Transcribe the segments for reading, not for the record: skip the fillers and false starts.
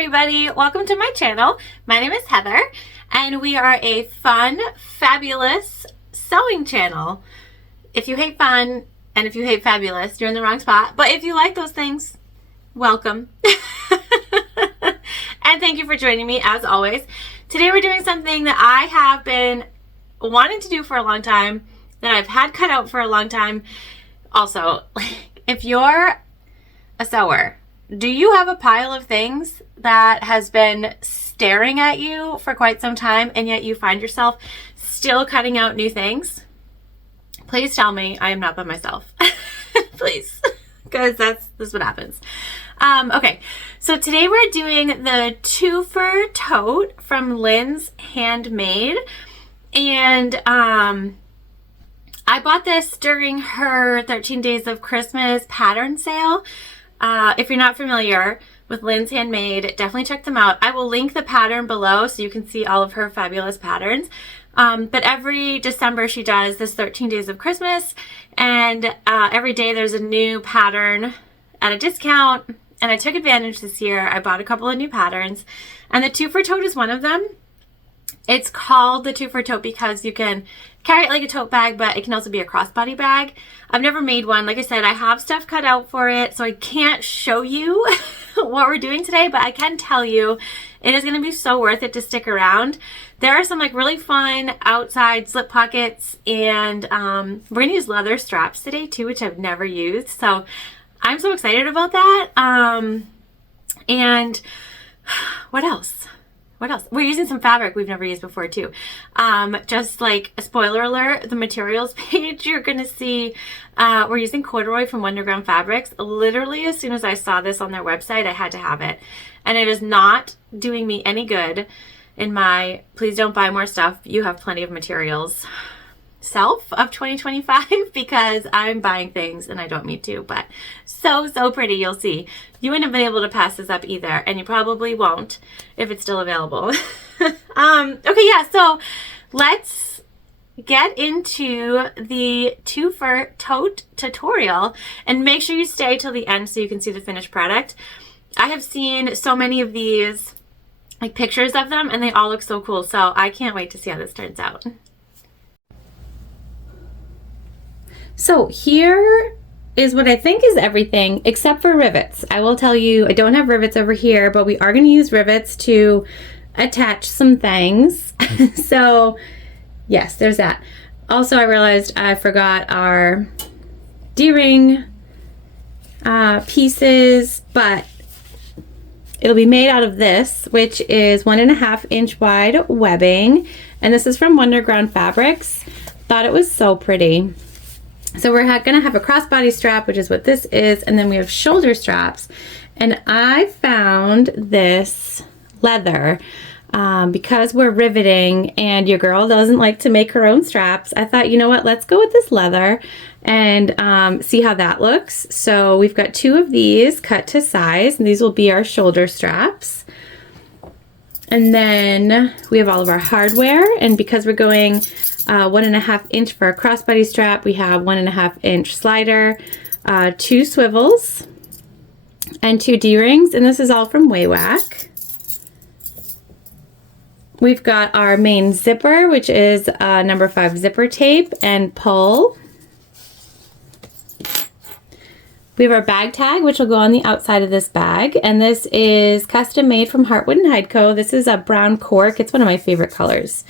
everybody, welcome to my channel. My name is Heather and we are a fun, fabulous sewing channel. If you hate fun and if you hate fabulous, you're in the wrong spot. But if you like those things, welcome. And thank you for joining me as always. Today we're doing something that I have been wanting to do for a long time, that I've had cut out for a long time. Also, if you're a sewer, do you have a pile of things that has been staring at you for quite some time and yet you find yourself still cutting out new things? Please tell me I am not by myself. Please, because this is what happens. Okay, so today we're doing the Twofer tote from Linds Handmade, and I bought this during her 13 Days of Christmas pattern sale. If you're not familiar with Linds Handmade, definitely check them out. I will link the pattern below so you can see all of her fabulous patterns. But every December she does this 13 Days of Christmas, and every day there's a new pattern at a discount, and I took advantage this year. I bought a couple of new patterns, and the Twofer tote is one of them. It's called the Twofer tote because you can carry it like a tote bag, but it can also be a crossbody bag. I've never made one. Like I said, I have stuff cut out for it, so I can't show you what we're doing today, but I can tell you it is going to be so worth it to stick around. There are some like really fun outside slip pockets, and we're going to use leather straps today too, which I've never used. So I'm so excited about that. And what else? What else? We're using some fabric we've never used before too. Just like a spoiler alert, the materials page, you're gonna see we're using corduroy from Wonderground Fabrics. Literally as soon as I saw this on their website, I had to have it. And it is not doing me any good in my please don't buy more stuff, you have plenty of materials self of 2025, because I'm buying things and I don't need to, but so pretty. You'll see. You wouldn't have been able to pass this up either, and you probably won't if it's still available. Okay, yeah, so let's get into the Twofer tote tutorial, and make sure you stay till the end so you can see the finished product. I have seen so many of these, like pictures of them, and they all look so cool, so I can't wait to see how this turns out. So here is what I think is everything except for rivets. I will tell you, I don't have rivets over here, but we are going to use rivets to attach some things. So yes, there's that. Also, I realized I forgot our D-ring pieces, but it'll be made out of this, which is 1.5 inch wide webbing. And this is from Wonderground Fabrics. Thought it was so pretty. So we're gonna have a crossbody strap, which is what this is, and then we have shoulder straps. And I found this leather because we're riveting and your girl doesn't like to make her own straps. I thought, you know what, let's go with this leather and see how that looks. So we've got 2 of these cut to size, and these will be our shoulder straps. And then we have all of our hardware, and because we're going 1.5 inch for a crossbody strap, we have 1.5 inch slider, 2 swivels, and 2 D-rings, and this is all from Waywack. We've got our main zipper, which is number 5 zipper tape and pull. We have our bag tag, which will go on the outside of this bag, and this is custom made from Heartwood and Hide Co. This is a brown cork. It's one of my favorite colors.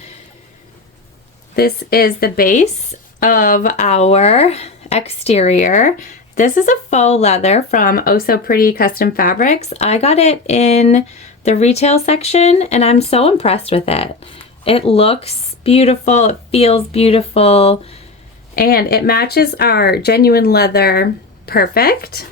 This is the base of our exterior. This is a faux leather from Oh So Pretty Custom Fabrics. I got it in the retail section, and I'm so impressed with it. It looks beautiful, it feels beautiful, and it matches our genuine leather perfect.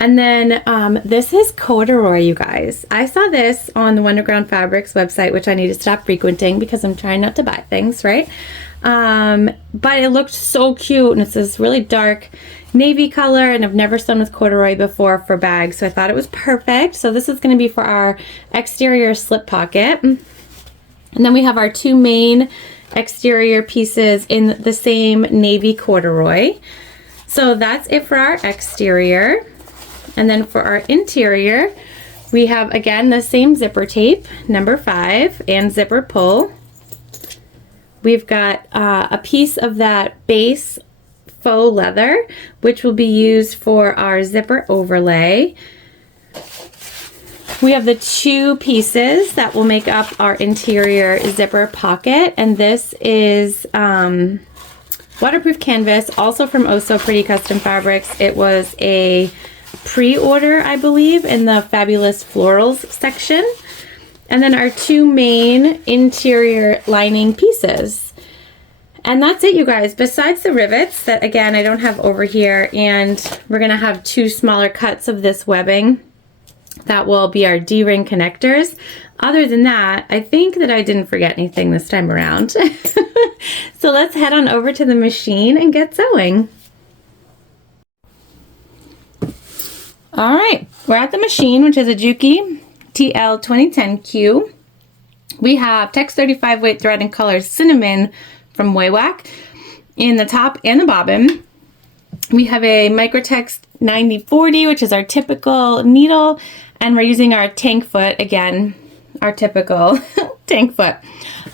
And then this is corduroy, you guys. I saw this on the Wonderground Fabrics website, which I need to stop frequenting because I'm trying not to buy things, right? But it looked so cute, and it's this really dark navy color, and I've never sewn with corduroy before for bags, so I thought it was perfect. So this is going to be for our exterior slip pocket. And then we have our 2 main exterior pieces in the same navy corduroy. So that's it for our exterior. And then for our interior, We have, again, the same zipper tape, number 5, and zipper pull. We've got a piece of that base faux leather, which will be used for our zipper overlay. We have the 2 pieces that will make up our interior zipper pocket, and this is waterproof canvas, also from Oh So Pretty Custom Fabrics. It was a pre-order, I believe, in the Fabulous Florals section. And then our 2 main interior lining pieces. And that's it, you guys. Besides the rivets that, again, I don't have over here, and we're gonna have 2 smaller cuts of this webbing that will be our D-ring connectors. Other than that, I think that I didn't forget anything this time around. So let's head on over to the machine and get sewing. All right, we're at the machine, which is a Juki TL2010Q. We have Tex 35 weight thread and color cinnamon from Waywack in the top and the bobbin. We have a Microtex 9040, which is our typical needle, and we're using our tank foot, again, our typical tank foot.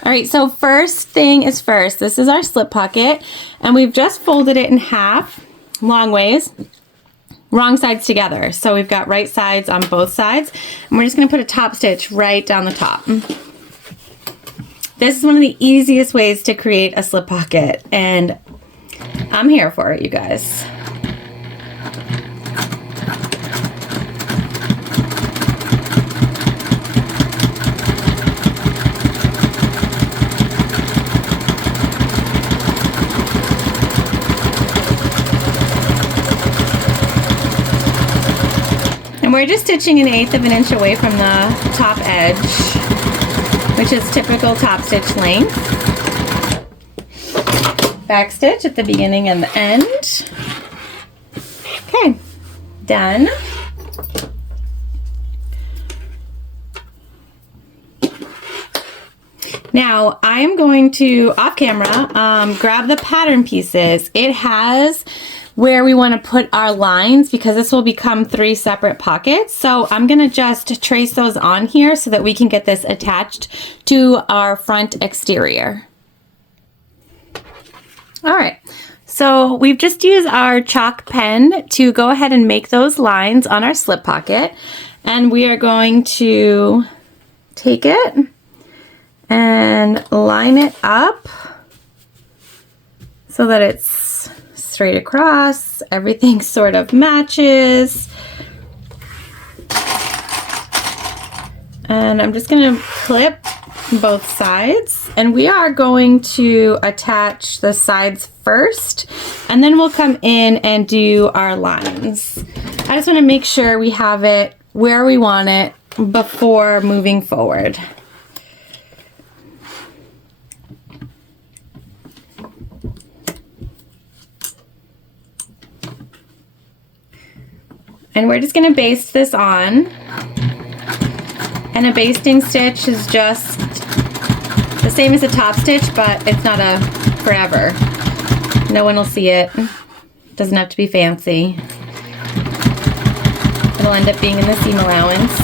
All right, so first thing is first, this is our slip pocket, and we've just folded it in half, long ways, wrong sides together. So we've got right sides on both sides, and we're just gonna put a top stitch right down the top. This is one of the easiest ways to create a slip pocket, and I'm here for it, you guys. And we're just stitching 1/8 of an inch away from the top edge, which is typical top stitch length. Back stitch at the beginning and the end. Okay, done. Now I'm going to, off camera, grab the pattern pieces. It has where we want to put our lines because this will become 3 separate pockets. So I'm going to just trace those on here so that we can get this attached to our front exterior. All right, so we've just used our chalk pen to go ahead and make those lines on our slip pocket. And we are going to take it and line it up so that it's straight across, everything sort of matches. And I'm just gonna clip both sides, and we are going to attach the sides first, and then we'll come in and do our lines. I just wanna make sure we have it where we want it before moving forward. And we're just gonna baste this on. And a basting stitch is just the same as a top stitch, but it's not a forever. No one will see it. Doesn't have to be fancy. It'll end up being in the seam allowance.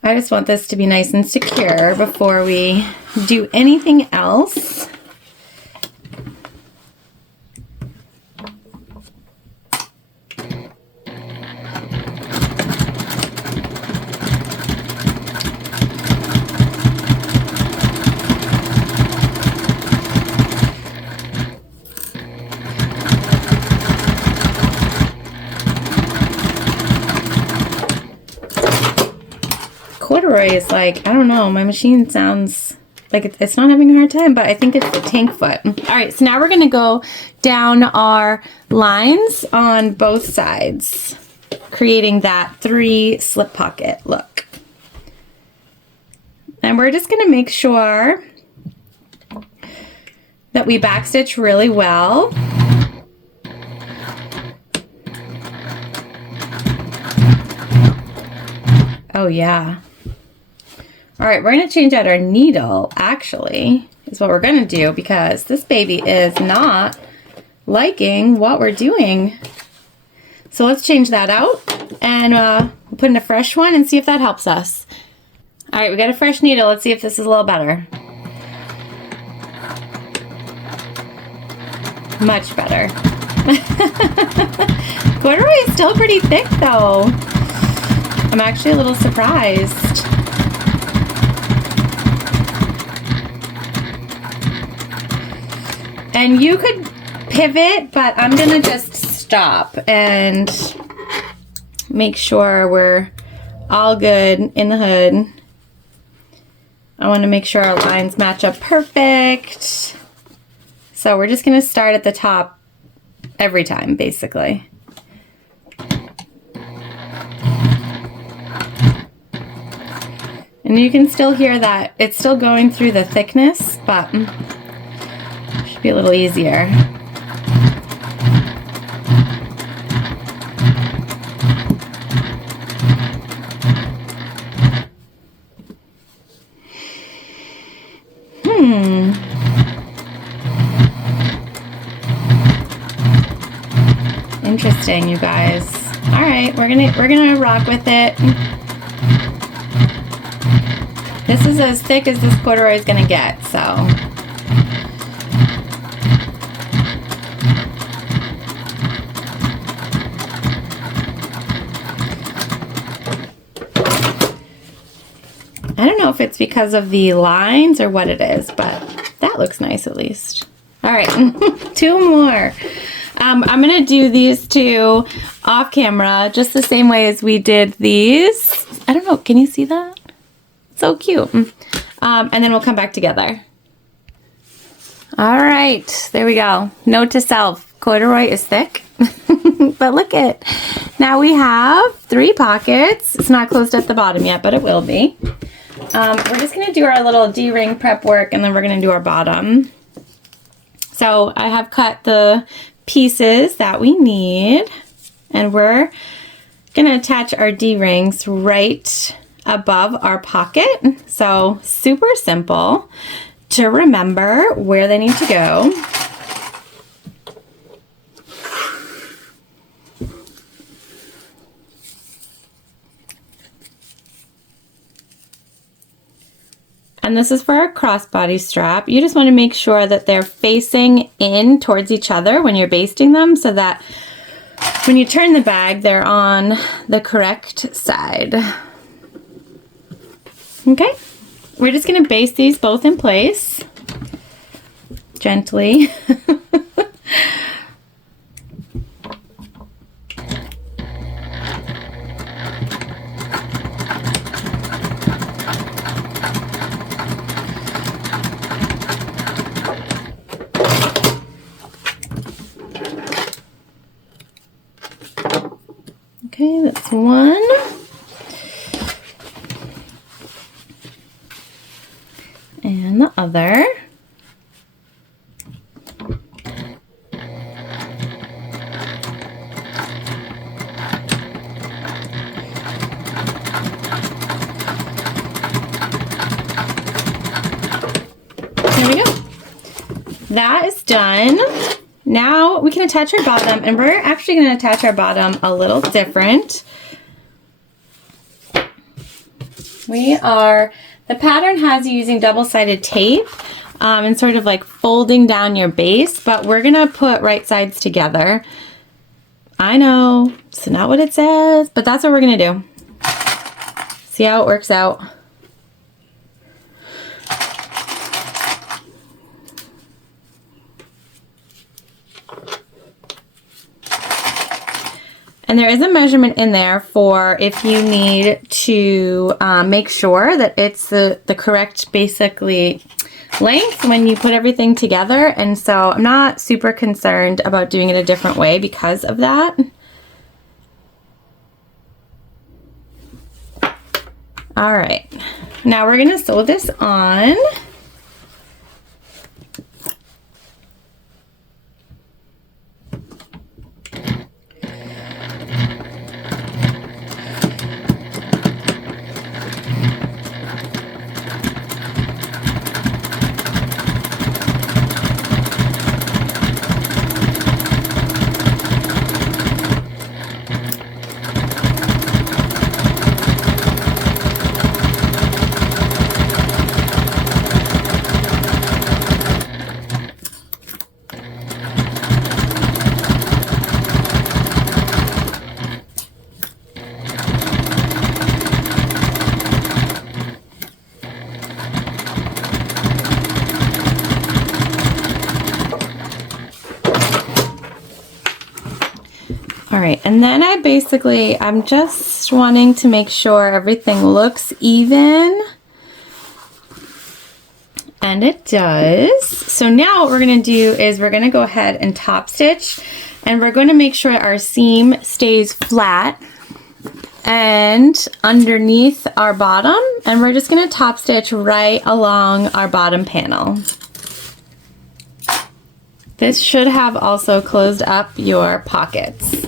I just want this to be nice and secure before we do anything else. Corduroy is like, I don't know, my machine sounds like it's not having a hard time, but I think it's the tank foot. All right, so now we're gonna go down our lines on both sides, creating that 3 slip pocket look. And we're just gonna make sure that we backstitch really well. Oh yeah. All right, we're gonna change out our needle actually is what we're gonna do, because this baby is not liking what we're doing. So let's change that out, and we'll put in a fresh one and see if that helps us. All right, we got a fresh needle. Let's see if this is a little better. Much better. Corduroy is still pretty thick though. I'm actually a little surprised. And you could pivot, but I'm gonna just stop and make sure we're all good in the hood. I want to make sure our lines match up perfect. So we're just gonna start at the top every time, basically. And you can still hear that it's still going through the thickness, but it should be a little easier. Interesting, you guys. All right, we're gonna rock with it. This is as thick as this corduroy is gonna get, so. I don't know if it's because of the lines or what it is, but that looks nice at least. All right, 2 more. I'm gonna do these 2 off camera, just the same way as we did these. I don't know, can you see that? So cute. And then we'll come back together. All right, there we go. Note to self, corduroy is thick, but look it. Now we have 3 pockets. It's not closed at the bottom yet, but it will be. We're just gonna do our little D-ring prep work, and then we're gonna do our bottom. So I have cut the pieces that we need, and we're gonna attach our D-rings right above our pocket. So super simple to remember where they need to go. And this is for our crossbody strap. You just want to make sure that they're facing in towards each other when you're basting them, so that when you turn the bag, they're on the correct side. Okay, we're just going to baste these both in place gently. Okay, that's one. And the other. There we go. That is done. Now we can attach our bottom, and we're actually going to attach our bottom a little different. The pattern has you using double-sided tape and sort of like folding down your base, but we're going to put right sides together. I know, it's not what it says, but that's what we're going to do. See how it works out. And there is a measurement in there for if you need to make sure that it's the correct, basically, length when you put everything together. And so I'm not super concerned about doing it a different way because of that. All right, now we're gonna sew this on. All right, and then I'm just wanting to make sure everything looks even. And it does. So now what we're gonna do is we're gonna go ahead and top stitch, and we're gonna make sure our seam stays flat and underneath our bottom, and we're just gonna top stitch right along our bottom panel. This should have also closed up your pockets.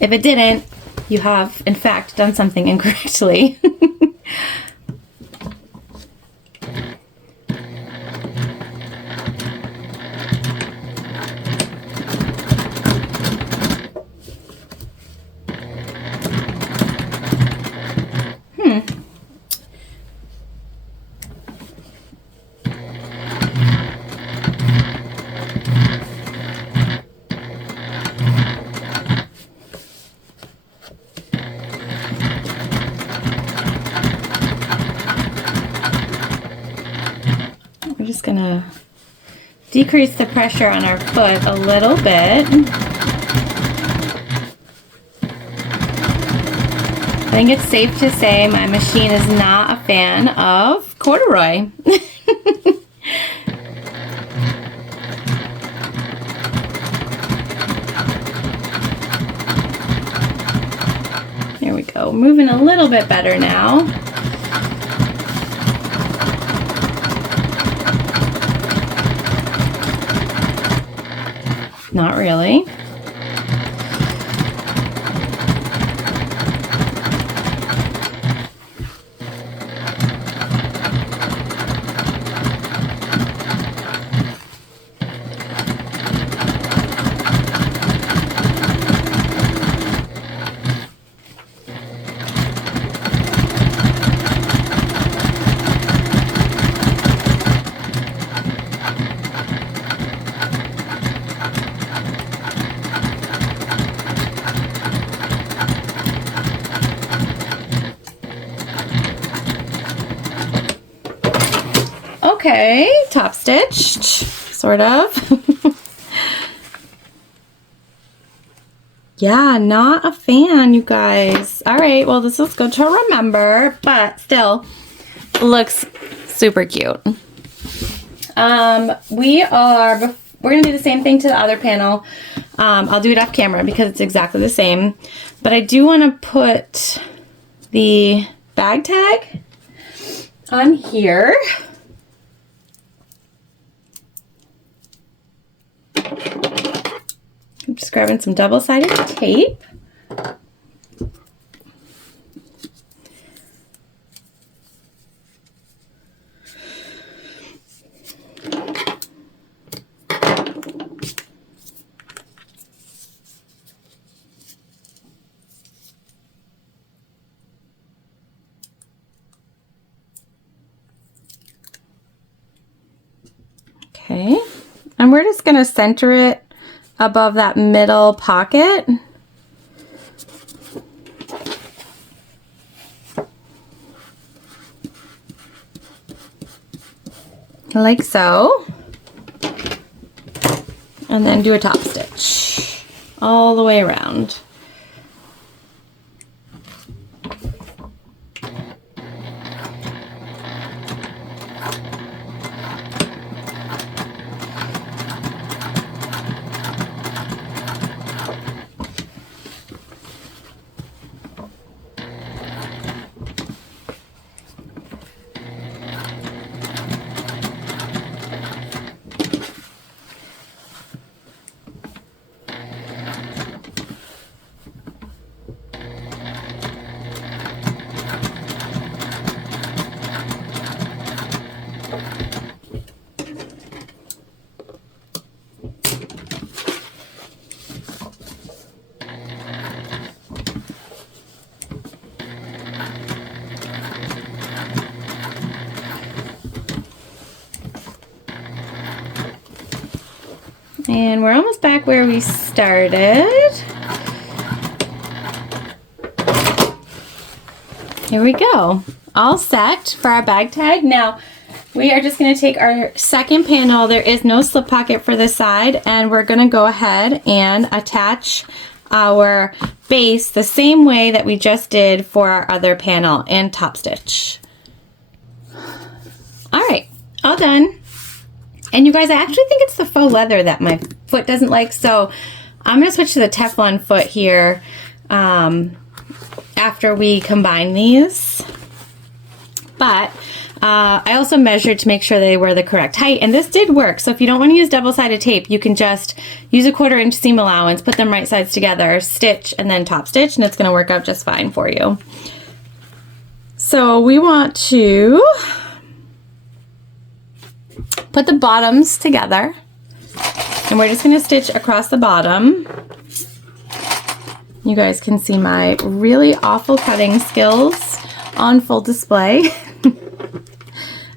If it didn't, you have in fact done something incorrectly. We're just gonna decrease the pressure on our foot a little bit. I think it's safe to say my machine is not a fan of corduroy. There we go, moving a little bit better now. Not really. Okay, top stitched, sort of. Yeah, not a fan, you guys. All right, well, this is good to remember, but still looks super cute. We're gonna do the same thing to the other panel. I'll do it off camera because it's exactly the same, but I do want to put the bag tag on here. I'm just grabbing some double-sided tape. Okay, and we're just going to center it above that middle pocket. Like so. And then do a top stitch all the way around. And we're almost back where we started. Here we go. All set for our bag tag. Now, we are just going to take our second panel. There is no slip pocket for this side, and we're going to go ahead and attach our base the same way that we just did for our other panel and top stitch. All right, all done. And you guys, I actually think it's the faux leather that my foot doesn't like, so I'm gonna switch to the Teflon foot here after we combine these. But I also measured to make sure they were the correct height, and this did work. So if you don't want to use double-sided tape, you can just use a 1/4 inch seam allowance, put them right sides together, stitch, and then top stitch, and it's going to work out just fine for you. So we want to put the bottoms together, and we're just going to stitch across the bottom. You guys can see my really awful cutting skills on full display.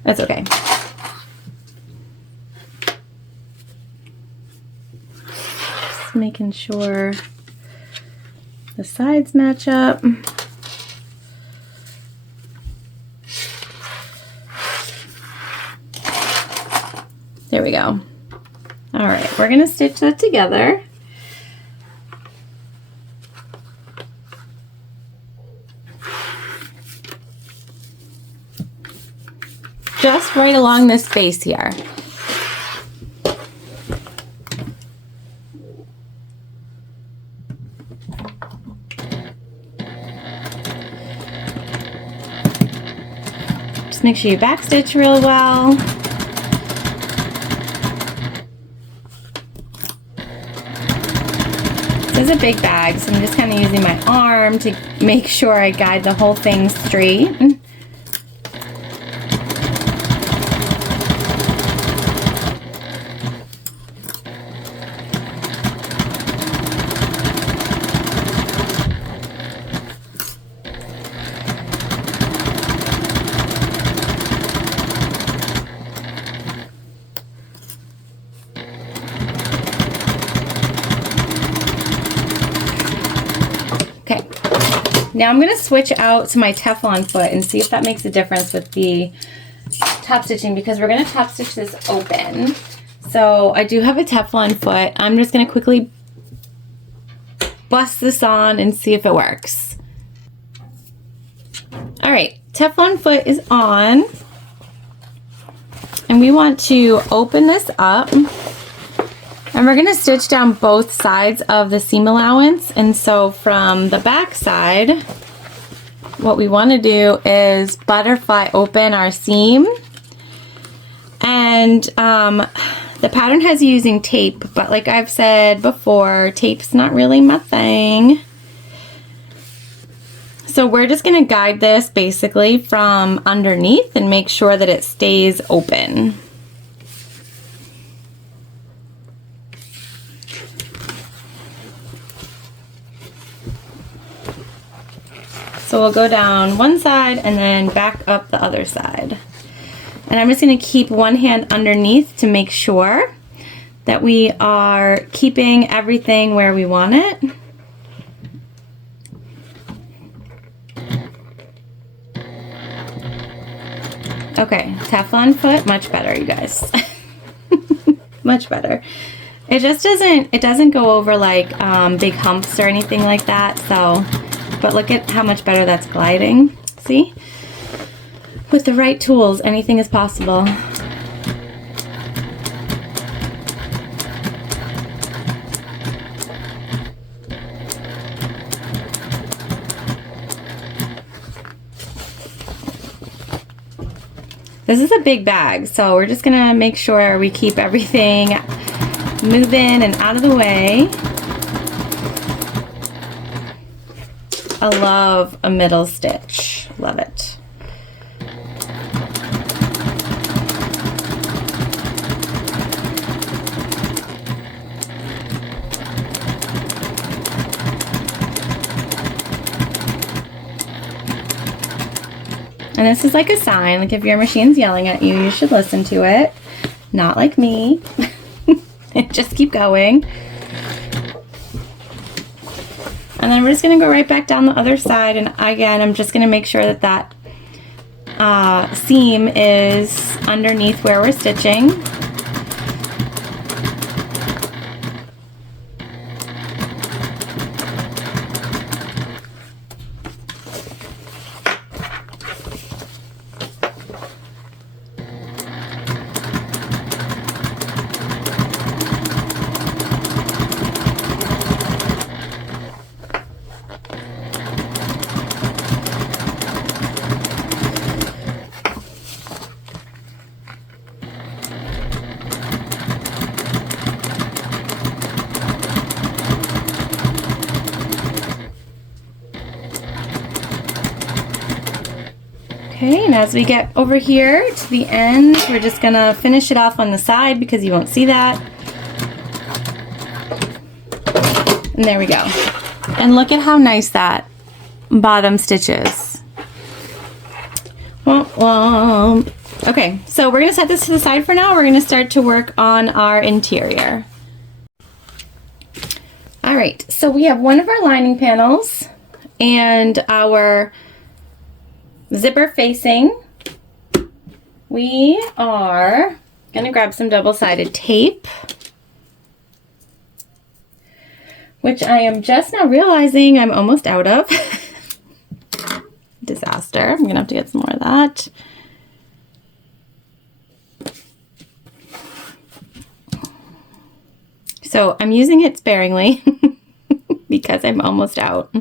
That's okay. Just making sure the sides match up. There we go. All right, we're gonna stitch that together. Just right along this base here. Just make sure you backstitch real well. This is a big bag, so I'm just kind of using my arm to make sure I guide the whole thing straight. Now I'm going to switch out to my Teflon foot and see if that makes a difference with the top stitching, because we're going to top stitch this open. So I do have a Teflon foot. I'm just going to quickly bust this on and see if it works. All right, Teflon foot is on. And we want to open this up. And we're going to stitch down both sides of the seam allowance. And so from the back side, what we want to do is butterfly open our seam. And the pattern has you using tape, but like I've said before, tape's not really my thing. So we're just going to guide this basically from underneath and make sure that it stays open. So we'll go down one side and then back up the other side. And I'm just going to keep one hand underneath to make sure that we are keeping everything where we want it. Okay, Teflon foot, much better, you guys. Much better. It just doesn't go over like big humps or anything like that, so. But look at how much better that's gliding. See? With the right tools, anything is possible. This is a big bag, so we're just gonna make sure we keep everything moving and out of the way. I love a middle stitch. Love it. And this is like a sign, like if your machine's yelling at you, you should listen to it. Not like me. Just keep going. And then we're just going to go right back down the other side, and again I'm just going to make sure that that seam is underneath where we're stitching. Okay, and as we get over here to the end, we're just gonna finish it off on the side because you won't see that. And there we go. And look at how nice that bottom stitch is. Okay, so we're gonna set this to the side for now. We're gonna start to work on our interior. All right, so we have one of our lining panels and our zipper facing. We are gonna grab some double-sided tape, which I am just now realizing I'm almost out of. Disaster. I'm gonna have to get some more of that. So I'm using it sparingly because I'm almost out.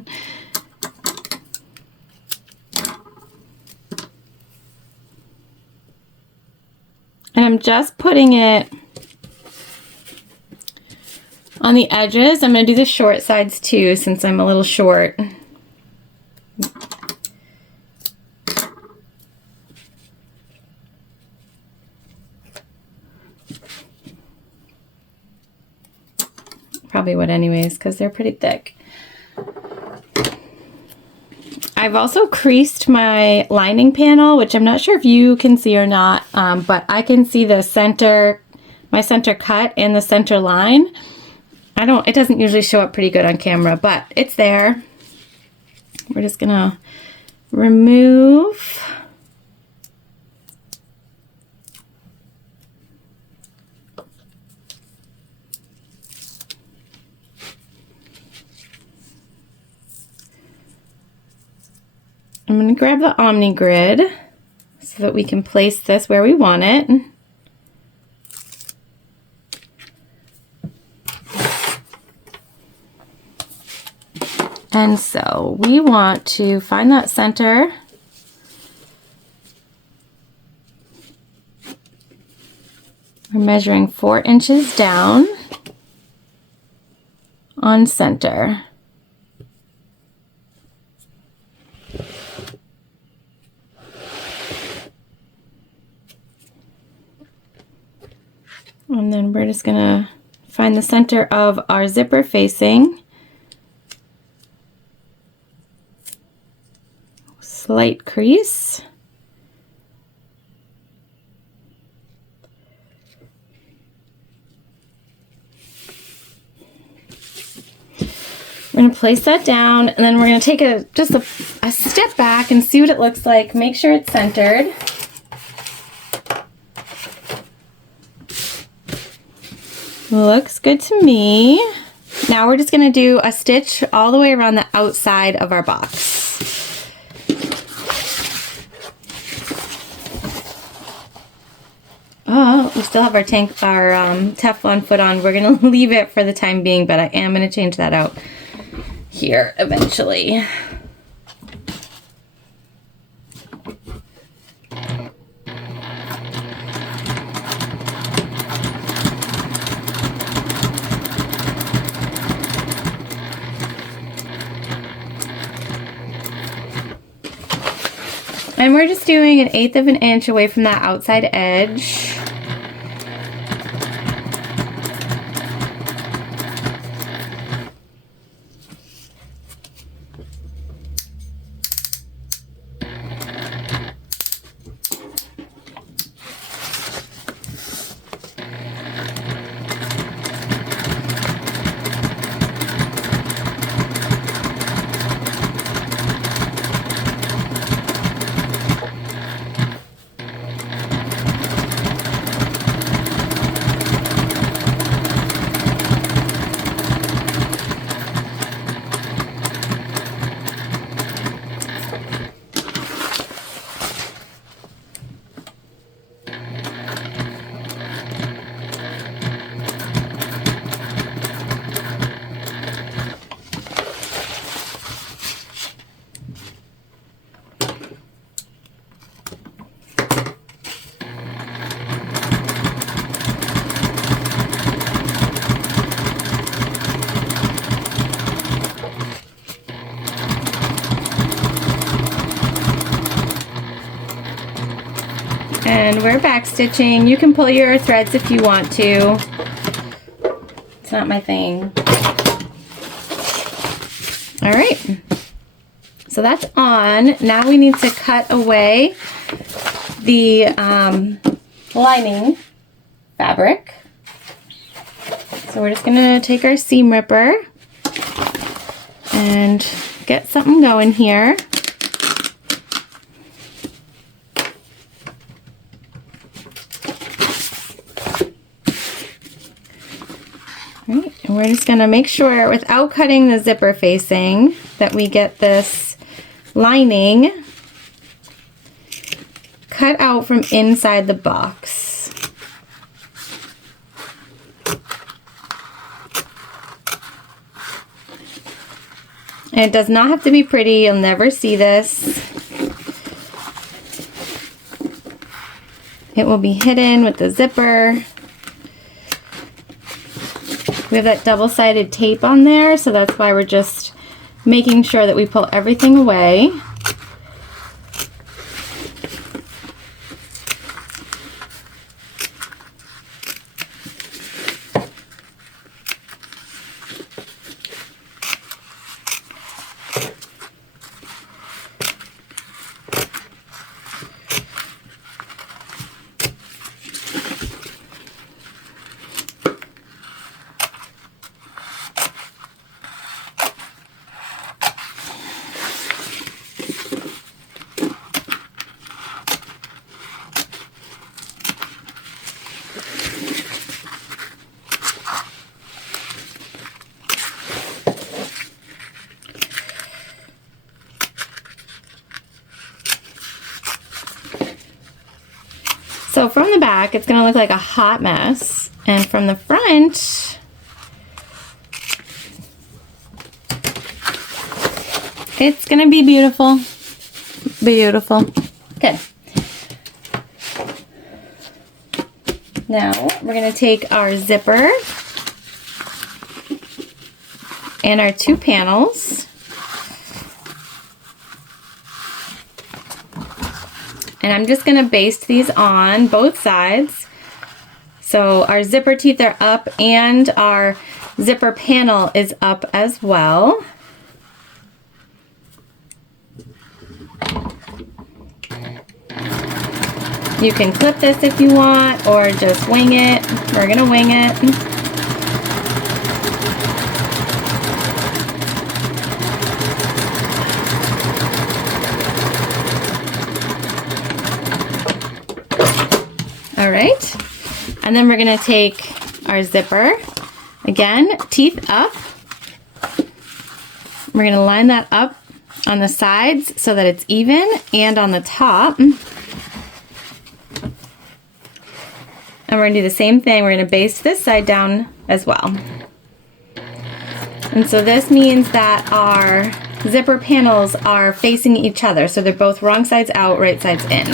And I'm just putting it on the edges. I'm going to do the short sides too since I'm a little short. Probably would anyways because they're pretty thick. I've also creased my lining panel, which I'm not sure if you can see or not, but I can see the center, my center cut and the center line. It doesn't usually show up pretty good on camera, but it's there. We're just gonna remove I'm going to grab the Omni Grid so that we can place this where we want it. And so we want to find that center. We're measuring 4 inches down on center. And then we're just gonna find the center of our zipper facing. Slight crease. We're gonna place that down and then we're gonna take just a step back and see what it looks like. Make sure it's centered. Looks good to me. Now we're just going to do a stitch all the way around the outside of our box. Oh, we still have our Teflon foot on. We're going to leave it for the time being, but I am going to change that out here eventually. And we're just doing 1/8 of an inch away from that outside edge. And we're back stitching. You can pull your threads if you want to. It's not my thing. All right. So that's on. Now we need to cut away the lining fabric. So we're just gonna take our seam ripper and get something going here. All right, and we're just gonna make sure, without cutting the zipper facing, that we get this lining cut out from inside the box. And it does not have to be pretty, you'll never see this. It will be hidden with the zipper. We have that double-sided tape on there, so that's why we're just making sure that we pull everything away. So from the back, it's going to look like a hot mess, and from the front, it's going to be beautiful. Beautiful. Good. Now we're going to take our zipper and our 2 panels. And I'm just going to baste these on both sides. So our zipper teeth are up and our zipper panel is up as well. You can clip this if you want, or just wing it. We're going to wing it. All right, and then we're going to take our zipper, again, teeth up. We're going to line that up on the sides so that it's even, and on the top. And we're going to do the same thing. We're going to baste this side down as well. And so this means that our zipper panels are facing each other, so they're both wrong sides out, right sides in.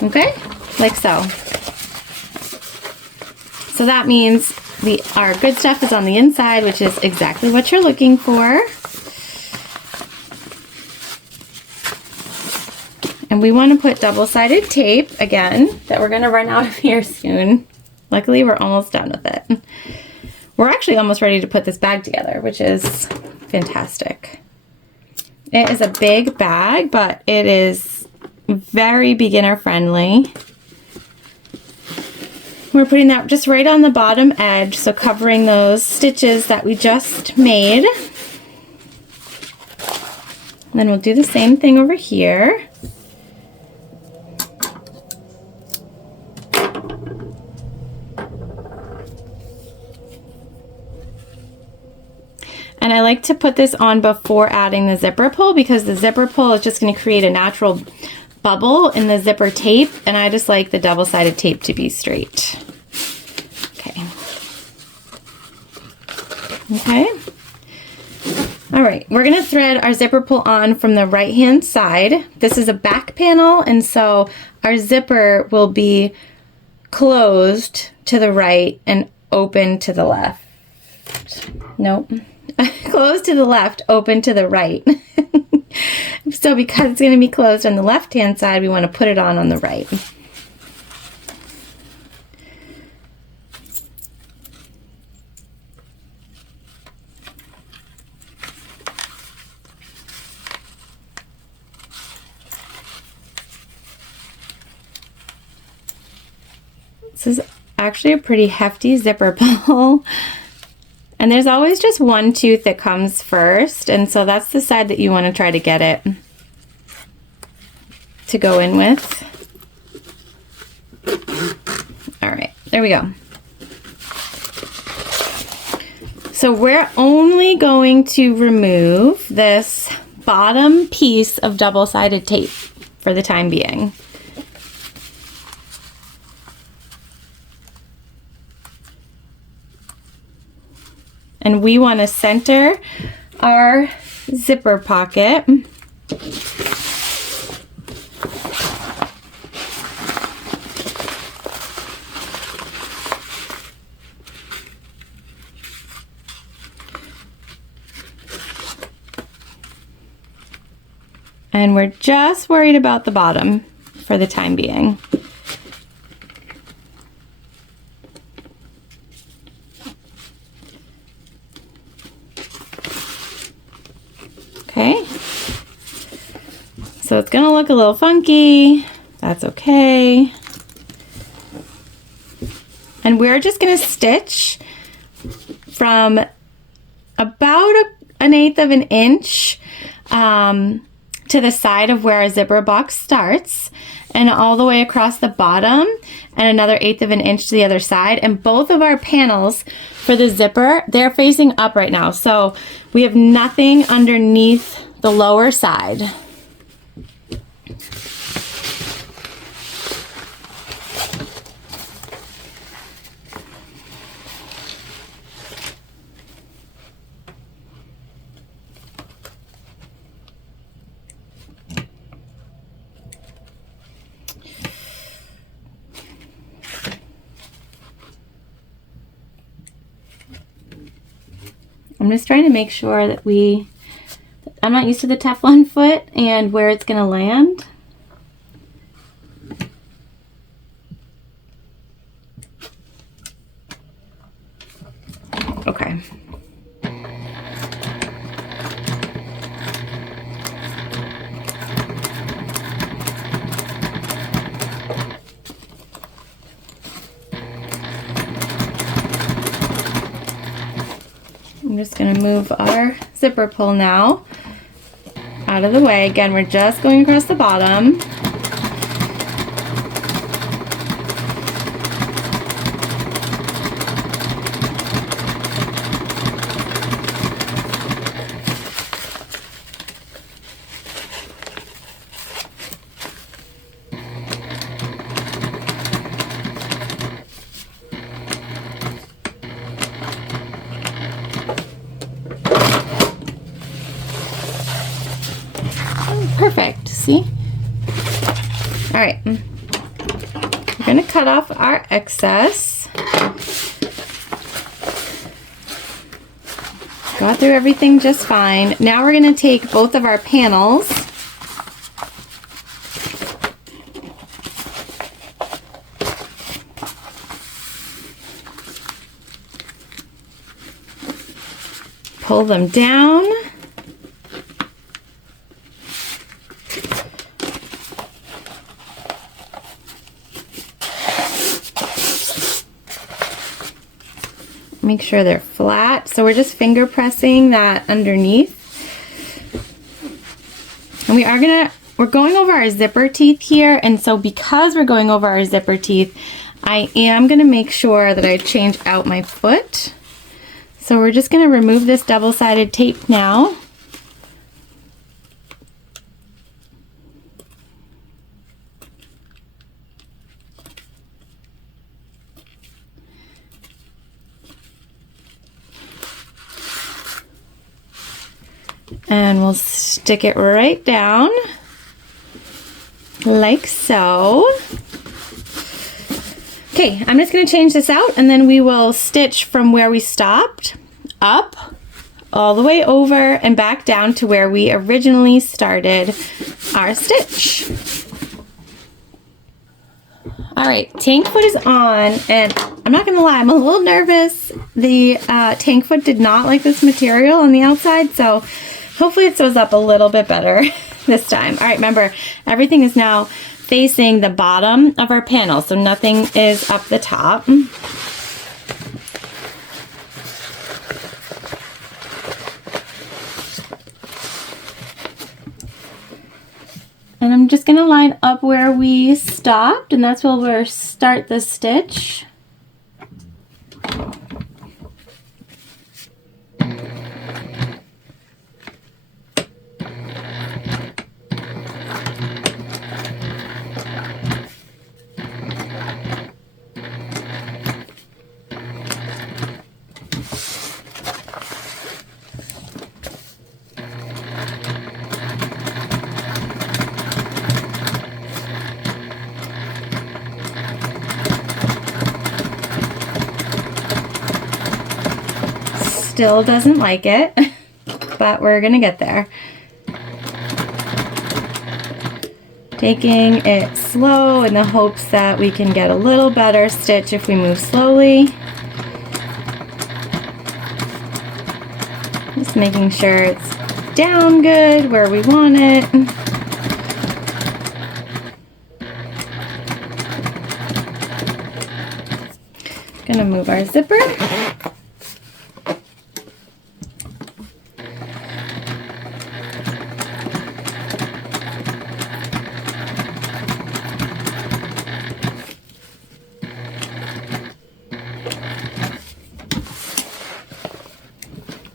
Okay, like so. So that means our good stuff is on the inside, which is exactly what you're looking for. And we want to put double-sided tape, again, that we're going to run out of here soon. Luckily, we're almost done with it. We're actually almost ready to put this bag together, which is fantastic. It is a big bag, but it is very beginner friendly. We're putting that just right on the bottom edge, so covering those stitches that we just made. And then we'll do the same thing over here. And I like to put this on before adding the zipper pull, because the zipper pull is just going to create a natural bubble in the zipper tape, and I just like the double-sided tape to be straight. Okay. Okay. All right, we're gonna thread our zipper pull on from the right hand side. This is a back panel, and so our zipper will be closed to the right and open to the left. Nope. Closed to the left, open to the right. So because it's going to be closed on the left hand side, we want to put it on the right. This is actually a pretty hefty zipper pull. And there's always just one tooth that comes first, and so that's the side that you want to try to get it to go in with. All right, there we go. So we're only going to remove this bottom piece of double-sided tape for the time being. And we want to center our zipper pocket. And we're just worried about the bottom for the time being. Okay, so it's gonna look a little funky. That's okay. And we're just gonna stitch from about an eighth of an inch to the side of where our zipper box starts, and all the way across the bottom, and another eighth of an inch to the other side. And both of our panels for the zipper, they're facing up right now, so we have nothing underneath the lower side. I'm just trying to make sure that I'm not used to the Teflon foot and where it's going to land. Okay. I'm just going to move our zipper pull now out of the way. Again, we're just going across the bottom. Perfect, see? All right, we're gonna cut off our excess. Got through everything just fine. Now we're gonna take both of our panels pull them down. Make sure they're flat. So we're just finger pressing that underneath. And we're going over our zipper teeth here. And so because we're going over our zipper teeth, I am gonna make sure that I change out my foot. So we're just gonna remove this double-sided tape now. And we'll stick it right down like so. Okay, I'm just going to change this out and then we will stitch from where we stopped up all the way over and back down to where we originally started our stitch. All right, tank foot is on, and I'm not gonna lie, I'm a little nervous. The tank foot did not like this material on the outside, so hopefully it sews up a little bit better this time. All right, remember, everything is now facing the bottom of our panel, so nothing is up the top. And I'm just gonna line up where we stopped, and that's where we'll start the stitch. Still doesn't like it, but we're gonna get there. Taking it slow in the hopes that we can get a little better stitch if we move slowly. Just making sure it's down good where we want it. Gonna move our zipper.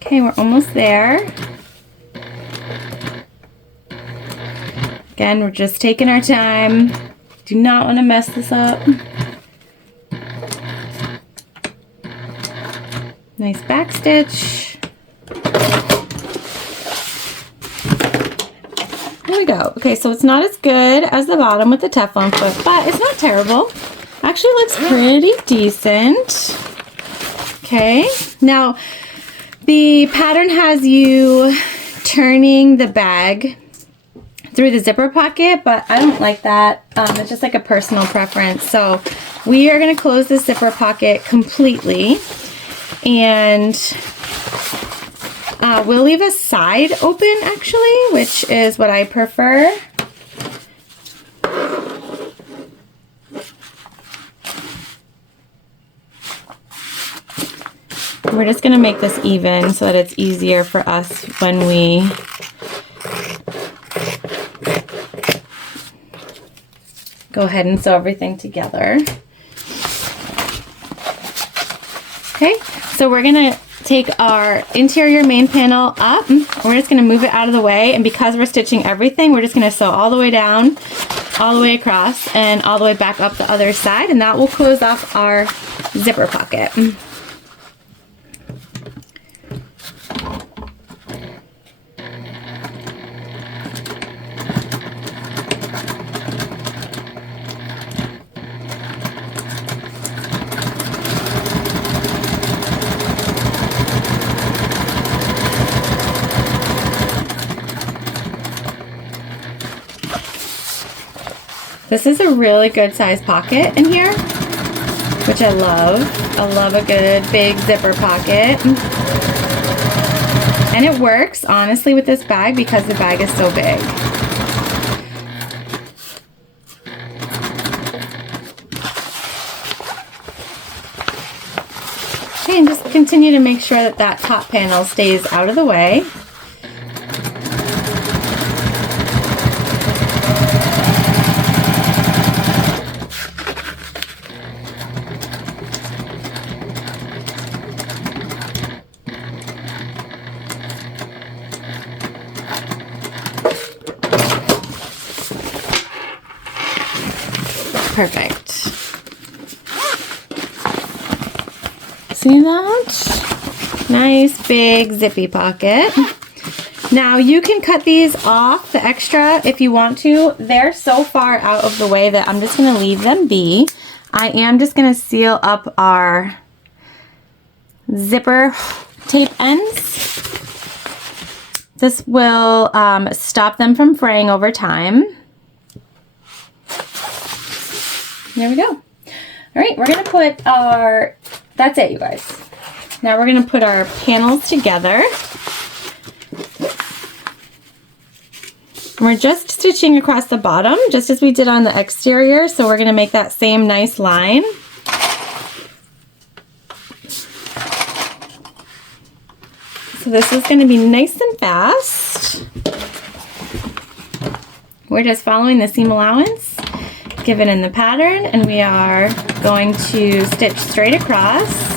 Okay, we're almost there. Again, we're just taking our time. Do not want to mess this up. Nice back stitch. There we go. Okay, so it's not as good as the bottom with the Teflon foot, but it's not terrible. Actually looks pretty decent. Okay, now the pattern has you turning the bag through the zipper pocket, but I don't like that. It's just like a personal preference. So we are going to close the zipper pocket completely, and we'll leave a side open actually, which is what I prefer. We're just going to make this even so that it's easier for us when we go ahead and sew everything together. Okay, so we're going to take our interior main panel up. We're just going to move it out of the way, and because we're stitching everything, we're just going to sew all the way down, all the way across, and all the way back up the other side, and that will close off our zipper pocket. This is a really good size pocket in here, which I love. I love a good big zipper pocket. And it works, honestly, with this bag because the bag is so big. Okay, and just continue to make sure that that top panel stays out of the way. Perfect. See that? Nice big zippy pocket. Now you can cut these off, the extra, if you want to. They're so far out of the way that I'm just gonna leave them be. I am just gonna seal up our zipper tape ends. This will stop them from fraying over time. There we go. All right, we're gonna put our, that's it, you guys. Now we're gonna put our panels together. We're just stitching across the bottom, just as we did on the exterior, so we're gonna make that same nice line. So this is gonna be nice and fast. We're just following the seam allowance given in the pattern, and we are going to stitch straight across.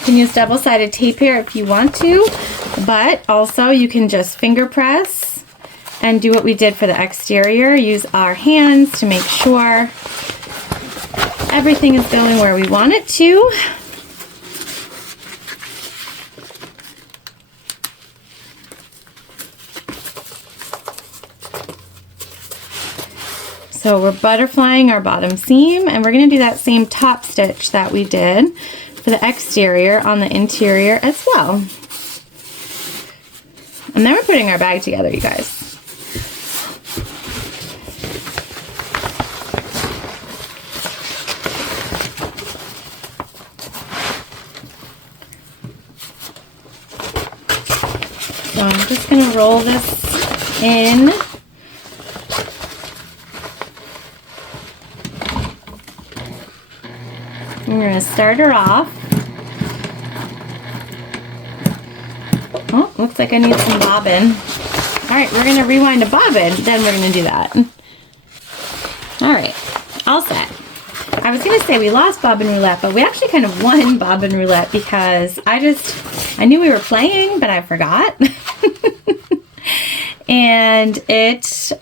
You can use double-sided tape here if you want to, but also you can just finger press and do what we did for the exterior. Use our hands to make sure everything is going where we want it to. So we're butterflying our bottom seam, and we're going to do that same top stitch that we did for the exterior on the interior as well. And then we're putting our bag together, you guys. So I'm just going to roll this in. We're going to start her off. Oh, looks like I need some bobbin. All right, we're going to rewind a bobbin, then we're going to do that. All right, all set. I was going to say we lost bobbin roulette, but we actually kind of won bobbin roulette because I knew we were playing, but I forgot. And it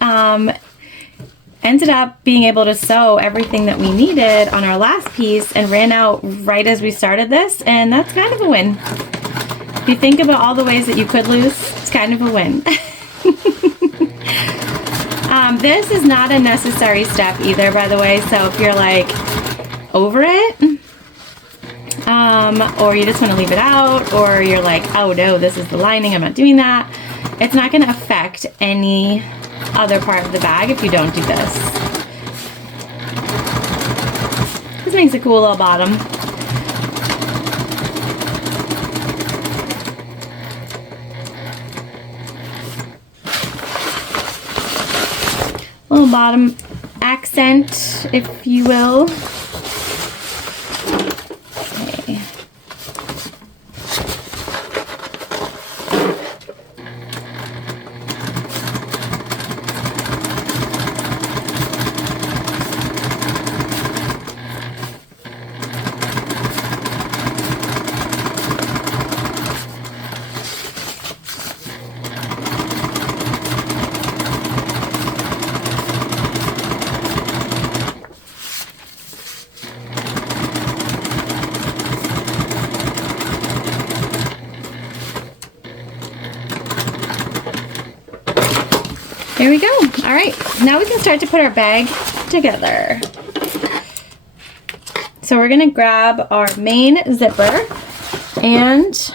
ended up being able to sew everything that we needed on our last piece and ran out right as we started this, and that's kind of a win. If you think about all the ways that you could lose, it's kind of a win. This is not a necessary step either, by the way, so if you're like over it, or you just want to leave it out, or you're like, oh no, this is the lining, I'm not doing that, it's not going to affect any other part of the bag if you don't do this. This makes a cool little bottom. Little bottom accent, if you will. Okay. There we go. All right, now we can start to put our bag together. So we're gonna grab our main zipper and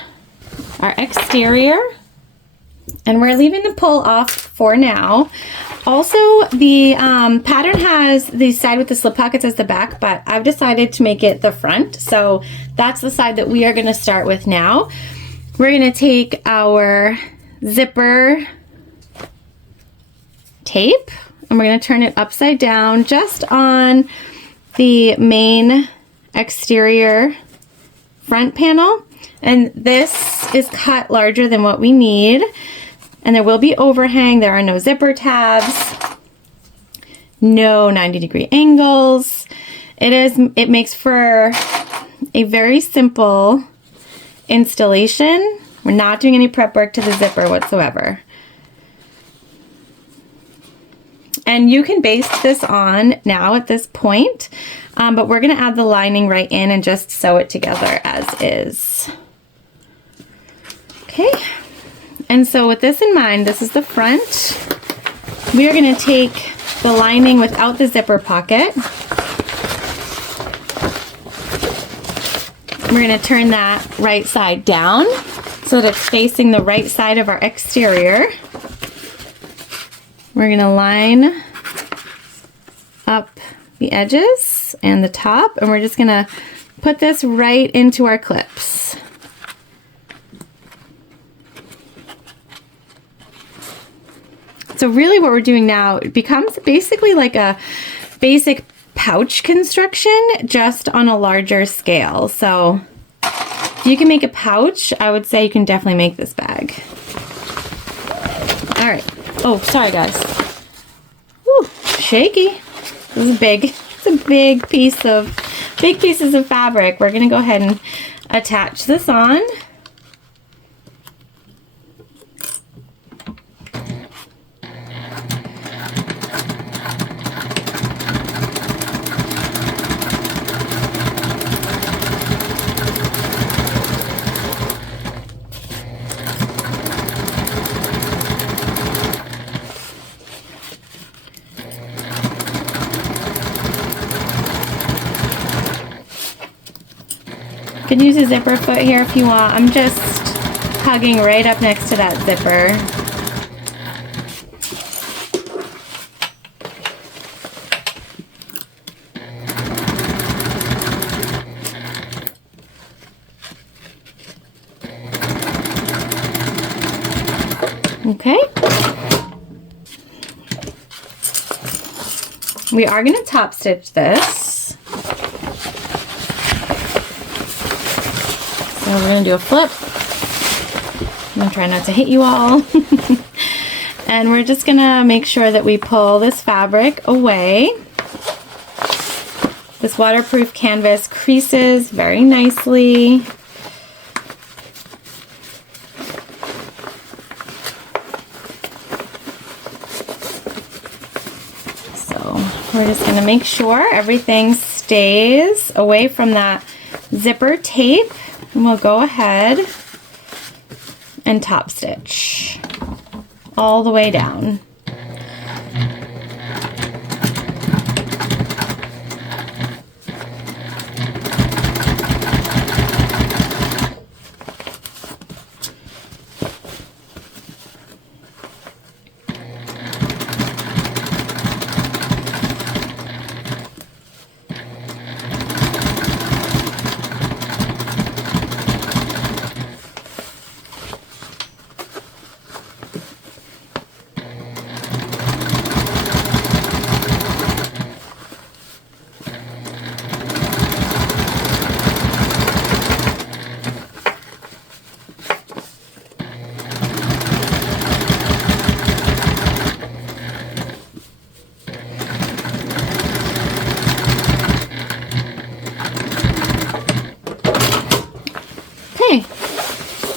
our exterior, and we're leaving the pull off for now. Also, the pattern has the side with the slip pockets as the back, but I've decided to make it the front. So that's the side that we are gonna start with now. We're gonna take our zipper tape and we're going to turn it upside down just on the main exterior front panel, and this is cut larger than what we need, and there will be overhang. There are no zipper tabs, no 90-degree angles. It makes for a very simple installation. We're not doing any prep work to the zipper whatsoever. And you can baste this on now at this point, but we're gonna add the lining right in and just sew it together as is. Okay, and so with this in mind, this is the front. We are gonna take the lining without the zipper pocket. We're gonna turn that right side down so that it's facing the right side of our exterior. We're gonna line up the edges and the top, and we're just gonna put this right into our clips. So really what we're doing now, it becomes basically like a basic pouch construction, just on a larger scale. So if you can make a pouch, I would say you can definitely make this bag. All right. Oh, sorry guys. Whew, shaky. This is big. It's a big pieces of fabric. We're gonna go ahead and attach this on. You can use a zipper foot here if you want. I'm just hugging right up next to that zipper. Okay. We are going to top stitch this. So we're going to do a flip. I'm going to try not to hit you all. And we're just going to make sure that we pull this fabric away. This waterproof canvas creases very nicely. So we're just going to make sure everything stays away from that zipper tape. And we'll go ahead and top stitch all the way down.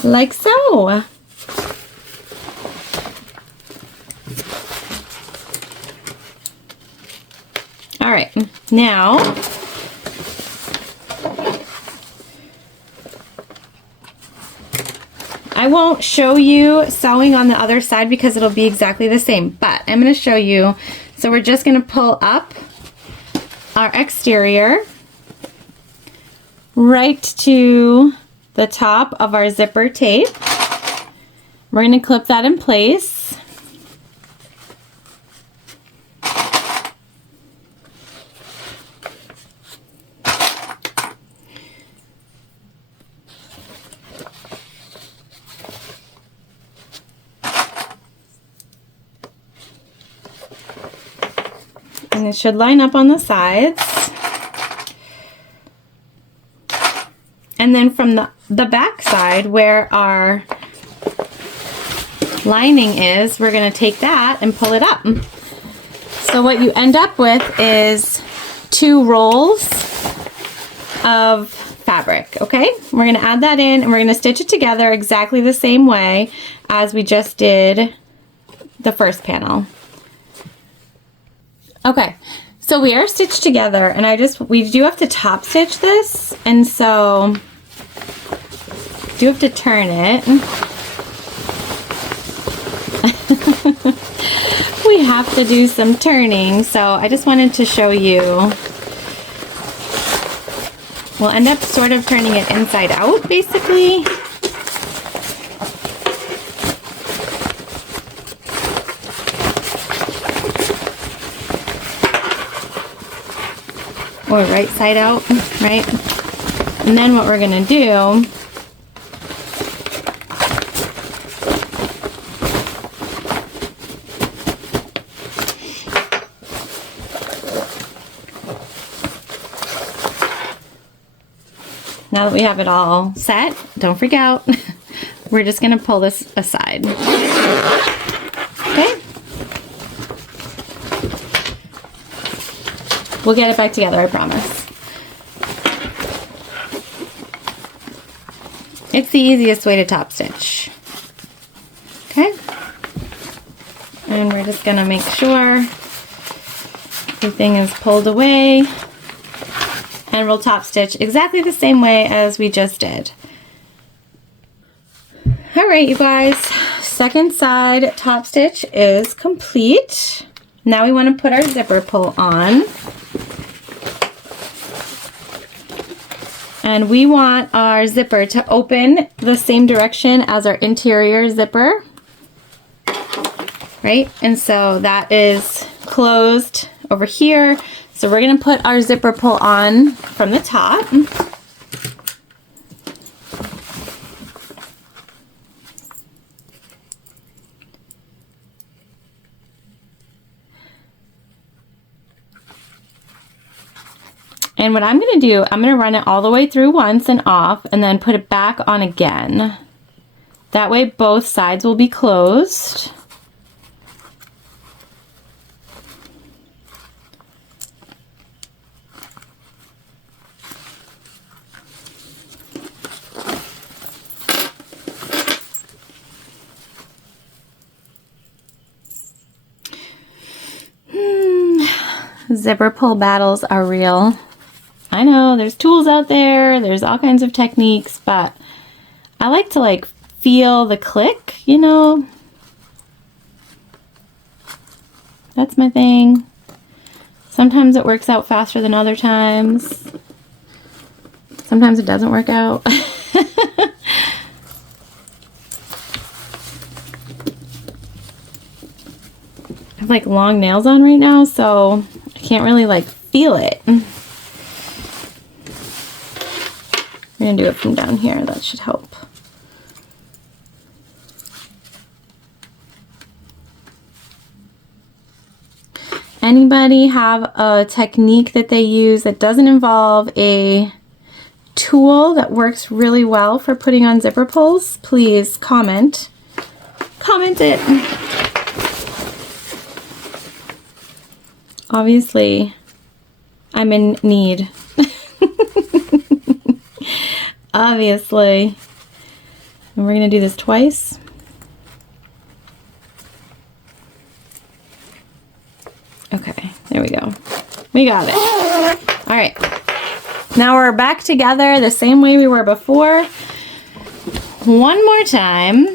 Like so. All right, now I won't show you sewing on the other side because it'll be exactly the same, but I'm going to show you. So we're just going to pull up our exterior right to the top of our zipper tape. We're going to clip that in place. And it should line up on the sides. And then from the back side where our lining is, we're going to take that and pull it up. So what you end up with is 2 rolls of fabric, okay? We're going to add that in and we're going to stitch it together exactly the same way as we just did the first panel. Okay, so we are stitched together, and we do have to top stitch this, and so do have to turn it. We have to do some turning, so I just wanted to show you. We'll end up sort of turning it inside out, basically. Or right side out, right? And then what we're gonna do now that we have it all set, don't freak out. We're just gonna pull this aside. Okay? We'll get it back together, I promise. It's the easiest way to top stitch. Okay? And we're just gonna make sure everything is pulled away. And we'll top stitch exactly the same way as we just did. All right, you guys, second side top stitch is complete. Now we want to put our zipper pull on. And we want our zipper to open the same direction as our interior zipper, right? And so that is closed over here. So we're going to put our zipper pull on from the top. And what I'm going to do, I'm going to run it all the way through once and off, and then put it back on again. That way both sides will be closed. Zipper pull battles are real. I know there's tools out there, there's all kinds of techniques, but I like to feel the click, you know? That's my thing. Sometimes it works out faster than other times. Sometimes it doesn't work out. I have long nails on right now, so I can't really feel it. We're gonna do it from down here. That should help. Anybody have a technique that they use that doesn't involve a tool that works really well for putting on zipper pulls? Please comment. Comment it. Obviously, I'm in need. Obviously. And we're going to do this twice. Okay, there we go. We got it. All right. Now we're back together the same way we were before. One more time.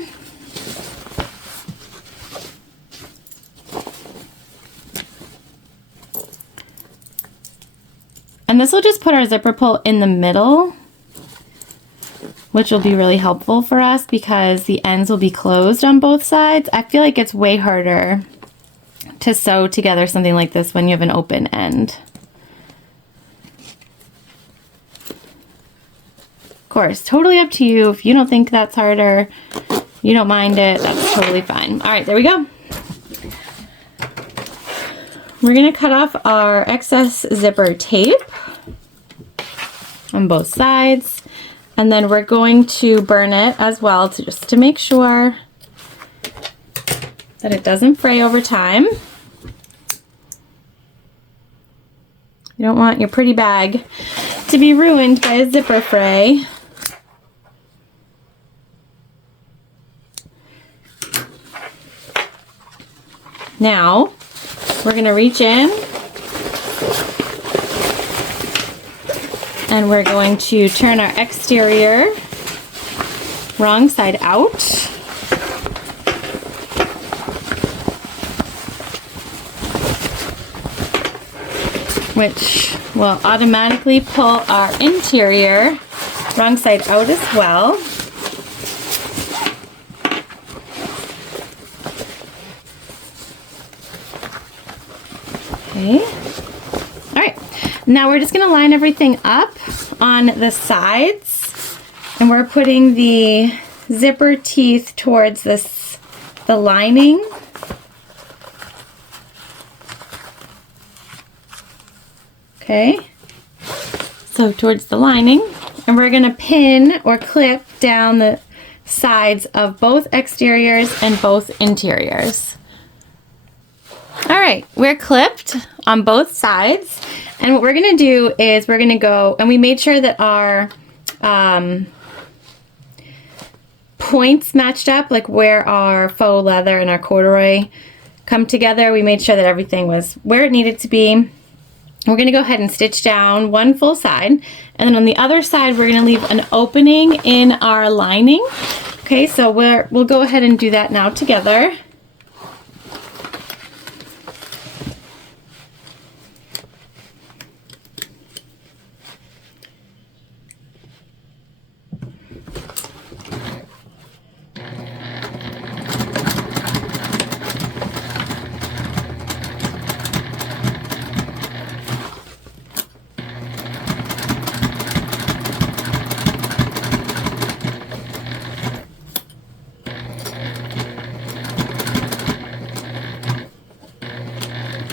And this will just put our zipper pull in the middle, which will be really helpful for us because the ends will be closed on both sides. I feel like it's way harder to sew together something like this when you have an open end. Of course, totally up to you. If you don't think that's harder, you don't mind it, that's totally fine. All right, there we go. We're gonna cut off our excess zipper tape on both sides. And then we're going to burn it as well just to make sure that it doesn't fray over time. You don't want your pretty bag to be ruined by a zipper fray. Now, we're going to reach in And we're going to turn our exterior wrong side out. Which will automatically pull our interior wrong side out as well. Okay. All right. Now we're just going to line everything up on the sides, and we're putting the zipper teeth towards the lining. Okay, so towards the lining, and we're going to pin or clip down the sides of both exteriors and both interiors. All right, we're clipped on both sides, and what we're going to do is we're going to go, and we made sure that our points matched up, like where our faux leather and our corduroy come together. We made sure that everything was where it needed to be. We're going to go ahead and stitch down one full side, and then on the other side we're going to leave an opening in our lining. Okay, so we'll go ahead and do that now together.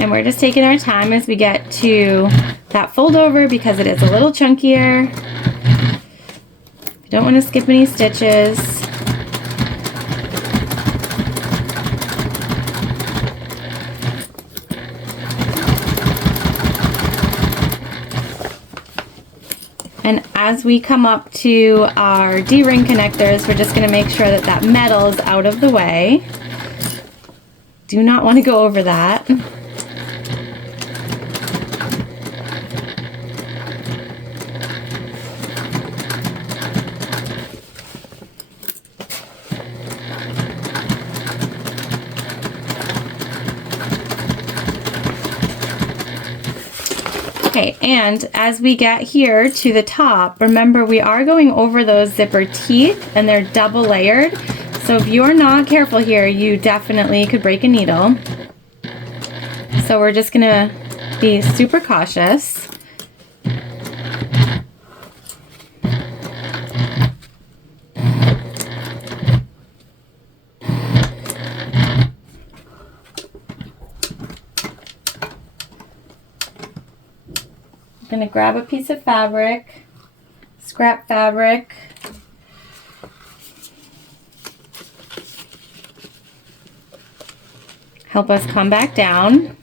And we're just taking our time as we get to that fold over because it is a little chunkier. You don't want to skip any stitches. And as we come up to our D-ring connectors, we're just going to make sure that that metal is out of the way. Do not want to go over that. Okay, and as we get here to the top, remember we are going over those zipper teeth and they're double layered. So if you're not careful here, you definitely could break a needle. So we're just gonna be super cautious. I'm going to grab a piece of fabric, scrap fabric, help us come back down.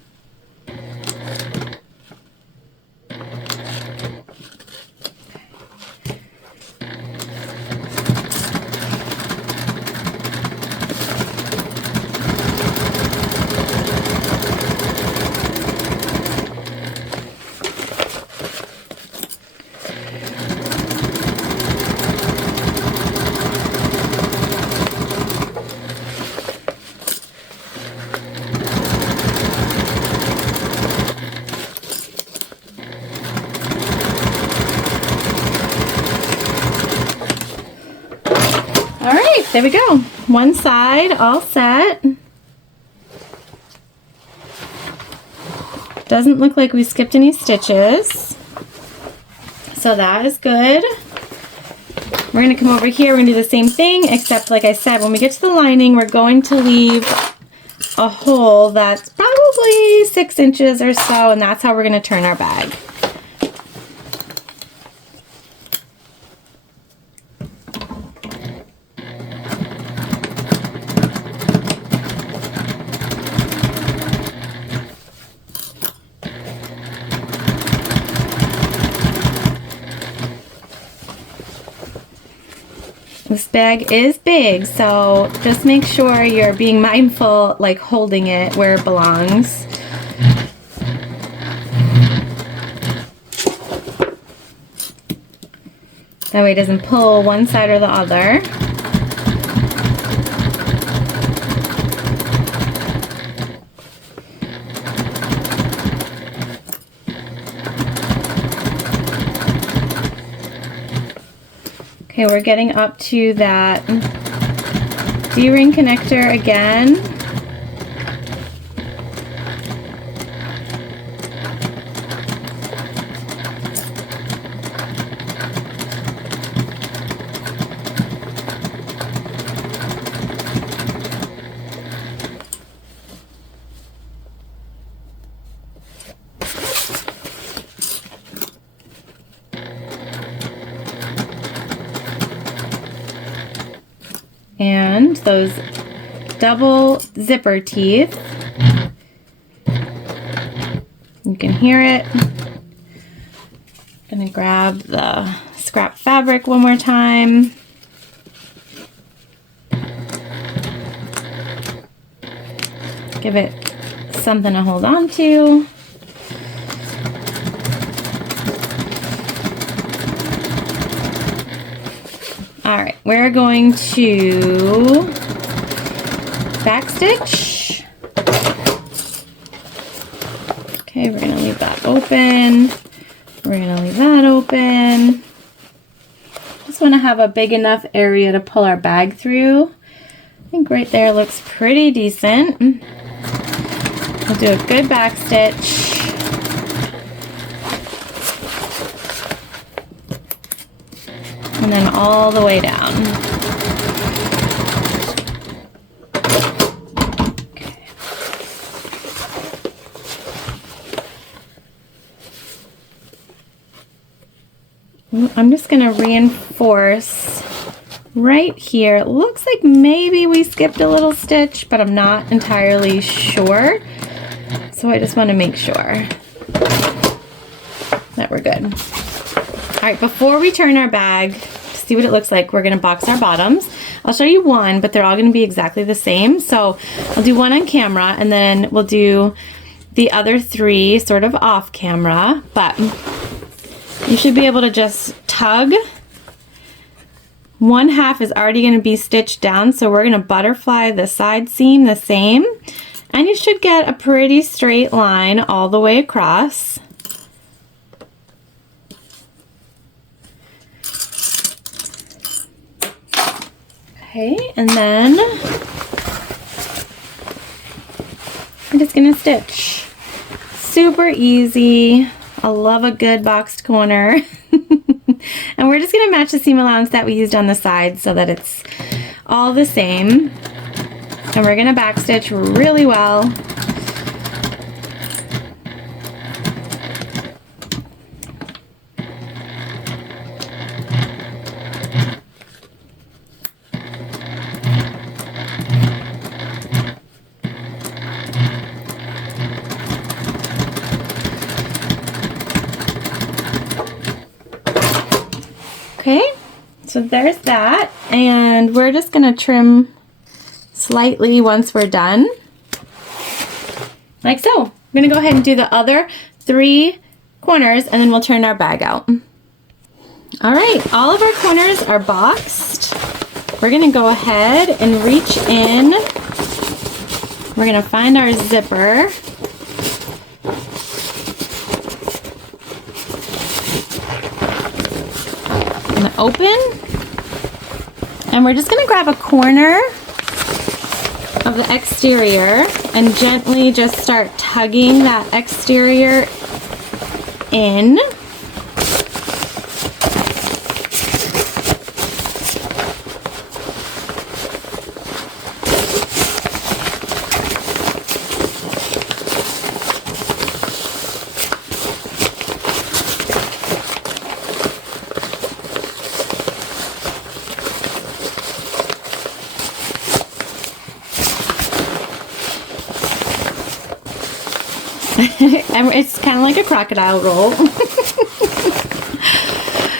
There we go. One side all set. Doesn't look like we skipped any stitches. So that is good. We're going to come over here. We're going to do the same thing, except like I said, when we get to the lining, we're going to leave a hole that's probably 6 inches or so, and that's how we're going to turn our bag. This bag is big, so just make sure you're being mindful, like holding it where it belongs. That way it doesn't pull one side or the other. Okay, we're getting up to that D-ring connector again. And those double zipper teeth, you can hear it. I'm gonna grab the scrap fabric one more time. Give it something to hold on to. All right, we're going to backstitch. Okay, we're gonna leave that open. We're gonna leave that open. Just wanna have a big enough area to pull our bag through. I think right there looks pretty decent. We'll do a good backstitch. And then all the way down. Okay. I'm just going to reinforce right here. It looks like maybe we skipped a little stitch, but I'm not entirely sure. So I just want to make sure that we're good. All right, before we turn our bag, to see what it looks like, we're gonna box our bottoms. I'll show you one, but they're all gonna be exactly the same. So I'll do one on camera, and then we'll do the other three sort of off camera, but you should be able to just tug. One half is already gonna be stitched down, so we're gonna butterfly the side seam the same, and you should get a pretty straight line all the way across. Okay, and then we're just gonna stitch. Super easy. I love a good boxed corner. And we're just gonna match the seam allowance that we used on the side so that it's all the same. And we're gonna backstitch really well. Okay, so there's that, and we're just gonna trim slightly once we're done, like so. I'm gonna go ahead and do the other three corners, and then we'll turn our bag out. All right, all of our corners are boxed. We're gonna go ahead and reach in. We're gonna find our zipper. Open, and we're just going to grab a corner of the exterior and gently just start tugging that exterior in. And it's kind of like a crocodile roll.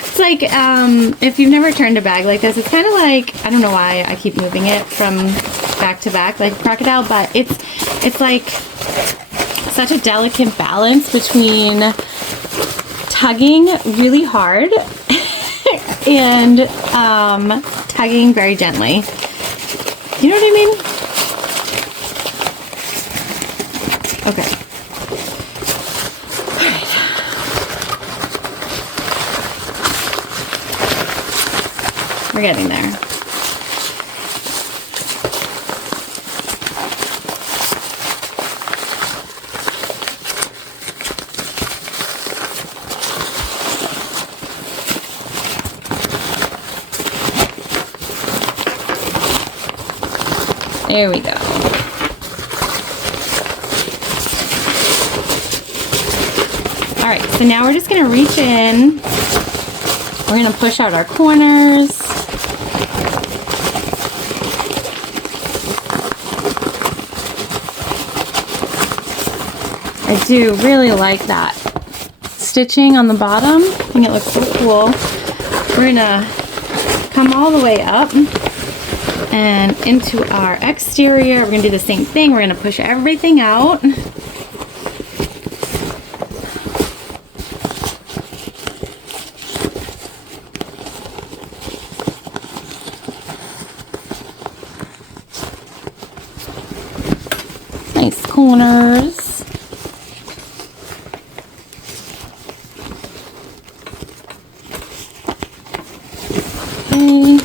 It's like, if you've never turned a bag like this, it's kind of like, I don't know why I keep moving it from back to back like a crocodile, but it's like such a delicate balance between tugging really hard and tugging very gently. You know what I mean? Okay. All right. We're getting there. There we go. All right, so now we're just gonna reach in. We're gonna push out our corners. I do really like that stitching on the bottom. I think it looks so cool. We're gonna come all the way up and into our exterior. We're gonna do the same thing. We're gonna push everything out. Nice corners. Okay.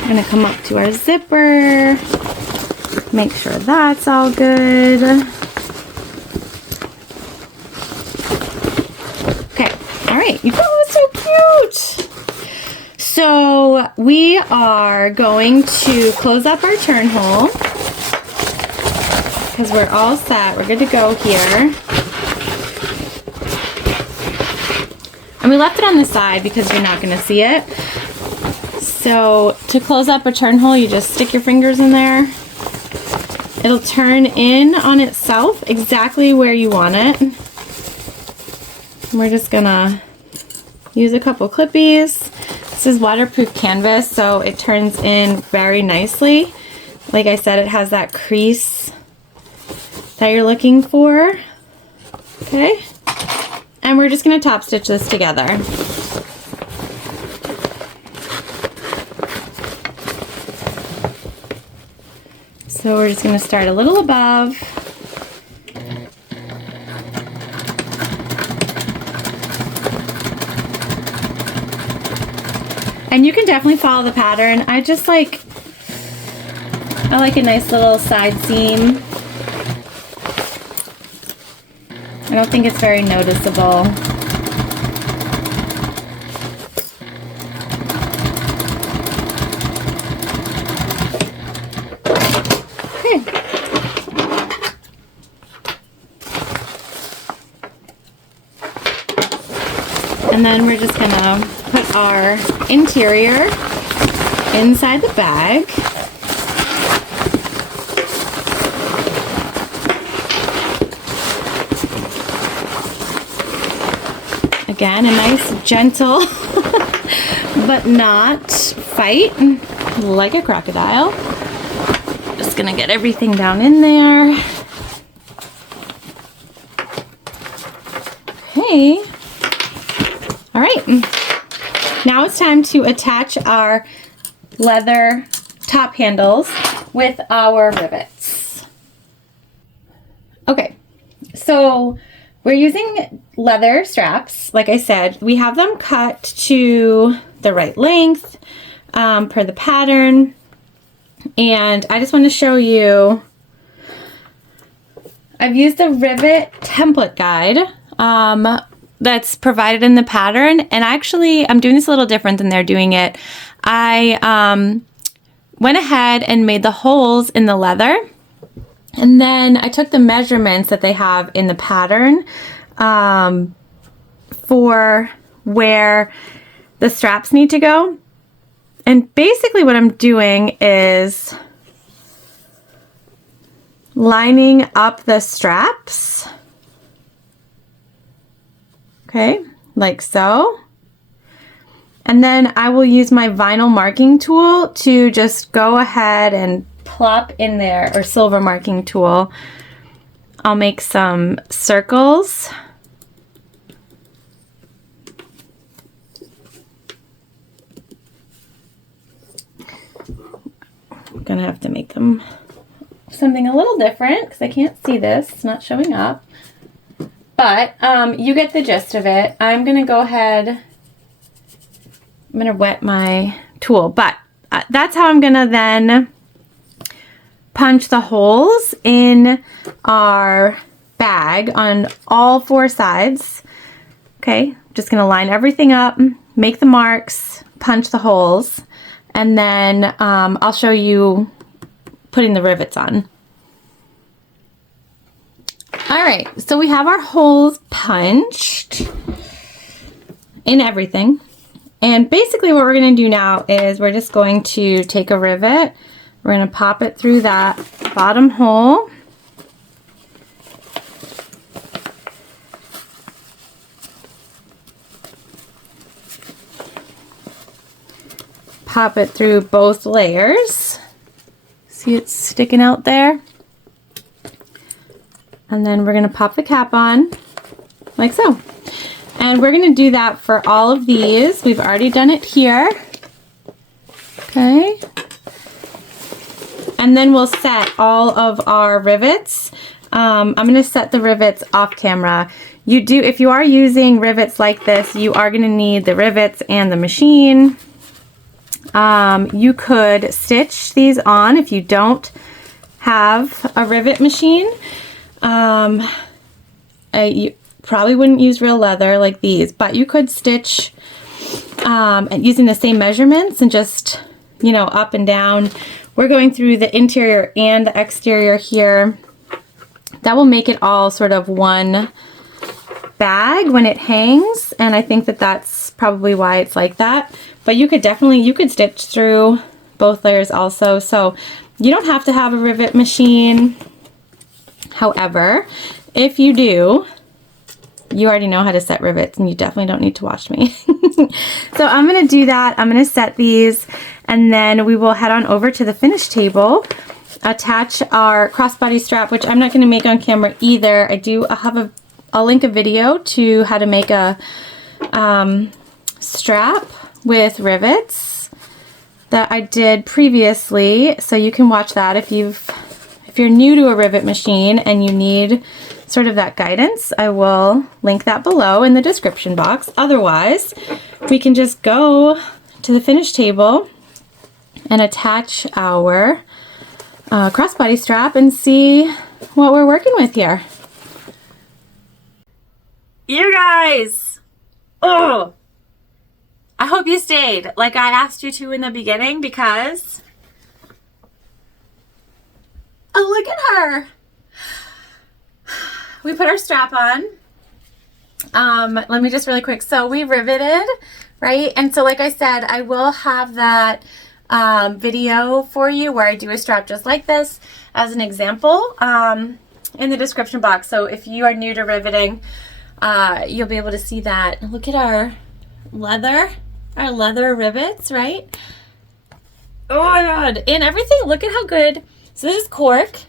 We're gonna come up to our zipper, make sure that's all good. Okay, all right, you guys, so cute. So we are going to close up our turn hole because we're all set. We're good to go here. And we left it on the side because you're not going to see it. So to close up a turn hole, you just stick your fingers in there. It'll turn in on itself exactly where you want it. We're just gonna use a couple clippies. This is waterproof canvas, so it turns in very nicely. Like I said, it has that crease that you're looking for. Okay. And we're just gonna top stitch this together. So we're just going to start a little above. And you can definitely follow the pattern. I like a nice little side seam. I don't think it's very noticeable. And then we're just gonna put our interior inside the bag. Again, a nice gentle, but not fight, like a crocodile. Just gonna get everything down in there. Okay. All right, now it's time to attach our leather top handles with our rivets. Okay, so we're using leather straps. Like I said, we have them cut to the right length per the pattern. And I just want to show you, I've used the rivet template guide that's provided in the pattern, and actually I'm doing this a little different than they're doing it. I went ahead and made the holes in the leather, and then I took the measurements that they have in the pattern for where the straps need to go. And basically what I'm doing is lining up the straps. Okay, like so. And then I will use my vinyl marking tool to just go ahead and plop in there, or silver marking tool. I'll make some circles. gonna have to make them something a little different because I can't see this. It's not showing up. But you get the gist of it. I'm gonna go ahead, I'm gonna wet my tool, but that's how I'm gonna then punch the holes in our bag on all 4 sides. Okay, just gonna line everything up, make the marks, punch the holes, and then I'll show you putting the rivets on. All right, so we have our holes punched in everything. And basically what we're gonna do now is we're just going to take a rivet, we're gonna pop it through that bottom hole. Pop it through both layers. See it's sticking out there? And then we're gonna pop the cap on, like so. And we're gonna do that for all of these. We've already done it here. Okay. And then we'll set all of our rivets. I'm gonna set the rivets off camera. If you are using rivets like this, you are gonna need the rivets and the machine. You could stitch these on if you don't have a rivet machine. You probably wouldn't use real leather like these, but you could stitch using the same measurements and just, you know, up and down. We're going through the interior and the exterior here. That will make it all sort of one bag when it hangs, and I think that that's probably why it's like that. But you could stitch through both layers also, so you don't have to have a rivet machine. However, if you do, you already know how to set rivets and you definitely don't need to watch me. So I'm gonna do that. I'm gonna set these and then we will head on over to the finish table, attach our crossbody strap, which I'm not gonna make on camera either. I'll link a video to how to make a strap with rivets that I did previously, so you can watch that if you're new to a rivet machine and you need sort of that guidance. I will link that below in the description box. Otherwise, we can just go to the finish table and attach our crossbody strap and see what we're working with here. You guys! Oh! I hope you stayed like I asked you to in the beginning because... Oh, look at her! We put our strap on. Let me just really quick. So we riveted, right? And so like I said, I will have that video for you where I do a strap just like this as an example in the description box. So if you are new to riveting, you'll be able to see that. Look at our leather rivets, right? Oh my God. And everything, look at how good. So this is cork,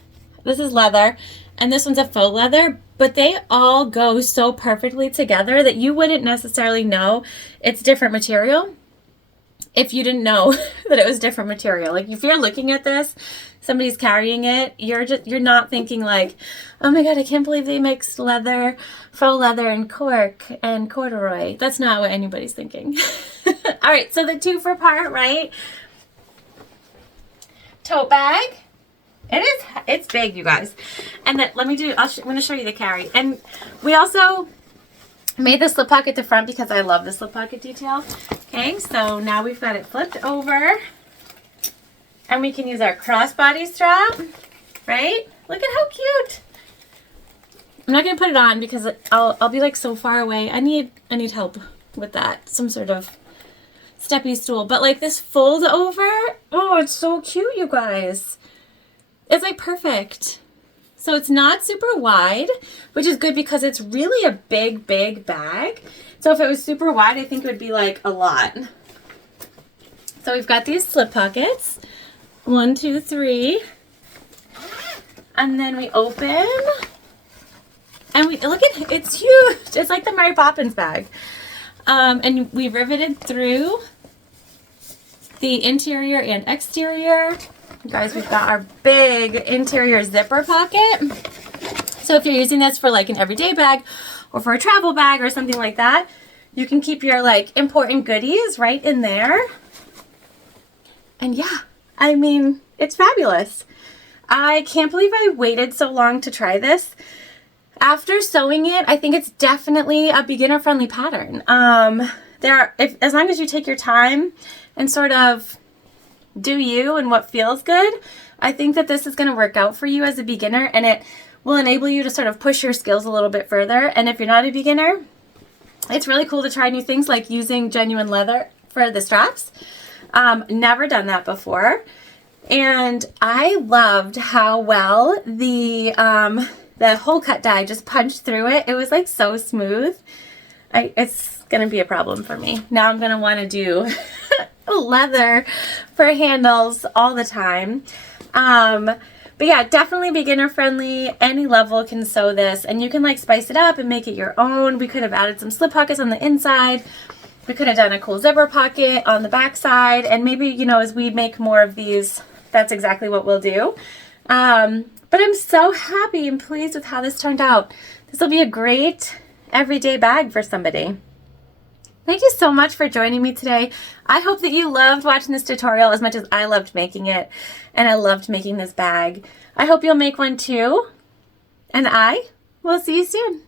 this is leather, and this one's a faux leather, but they all go so perfectly together that you wouldn't necessarily know it's different material if you didn't know that it was different material. Like if you're looking at this, somebody's carrying it, you're not thinking like, oh my God, I can't believe they mixed leather, faux leather, and cork and corduroy. That's not what anybody's thinking. All right, so the twofer part, right? Tote bag. It's big, you guys. And then I'm going to show you the carry. And we also made the slip pocket at the front because I love the slip pocket detail. Okay, so now we've got it flipped over. And we can use our crossbody strap, right? Look at how cute. I'm not going to put it on because I'll be like so far away. I need help with that. Some sort of steppy stool. But like this fold over, oh, it's so cute, you guys. It's like perfect. So it's not super wide, which is good because it's really a big, big bag. So if it was super wide, I think it would be like a lot. So we've got these slip pockets. 1, 2, 3. And then we open. And we look at it's huge. It's like the Mary Poppins bag. And we riveted through the interior and exterior. You guys, we've got our big interior zipper pocket. So if you're using this for like an everyday bag or for a travel bag or something like that, you can keep your like important goodies right in there. And yeah, I mean, it's fabulous. I can't believe I waited so long to try this. After sewing it, I think it's definitely a beginner-friendly pattern. As long as you take your time and sort of do you and what feels good, I think that this is going to work out for you as a beginner, and it will enable you to sort of push your skills a little bit further. And if you're not a beginner, it's really cool to try new things like using genuine leather for the straps. Never done that before. And I loved how well the hole cut die just punched through it. It was like so smooth. It's gonna be a problem for me. Now I'm gonna want to do leather for handles all the time. But yeah, definitely beginner friendly. Any level can sew this, and you can like spice it up and make it your own. We could have added some slip pockets on the inside. We could have done a cool zipper pocket on the back side, and maybe, you know, as we make more of these, that's exactly what we'll do. But I'm so happy and pleased with how this turned out. This will be a great everyday bag for somebody. Thank you so much for joining me today. I hope that you loved watching this tutorial as much as I loved making it, and I loved making this bag. I hope you'll make one too, and I will see you soon.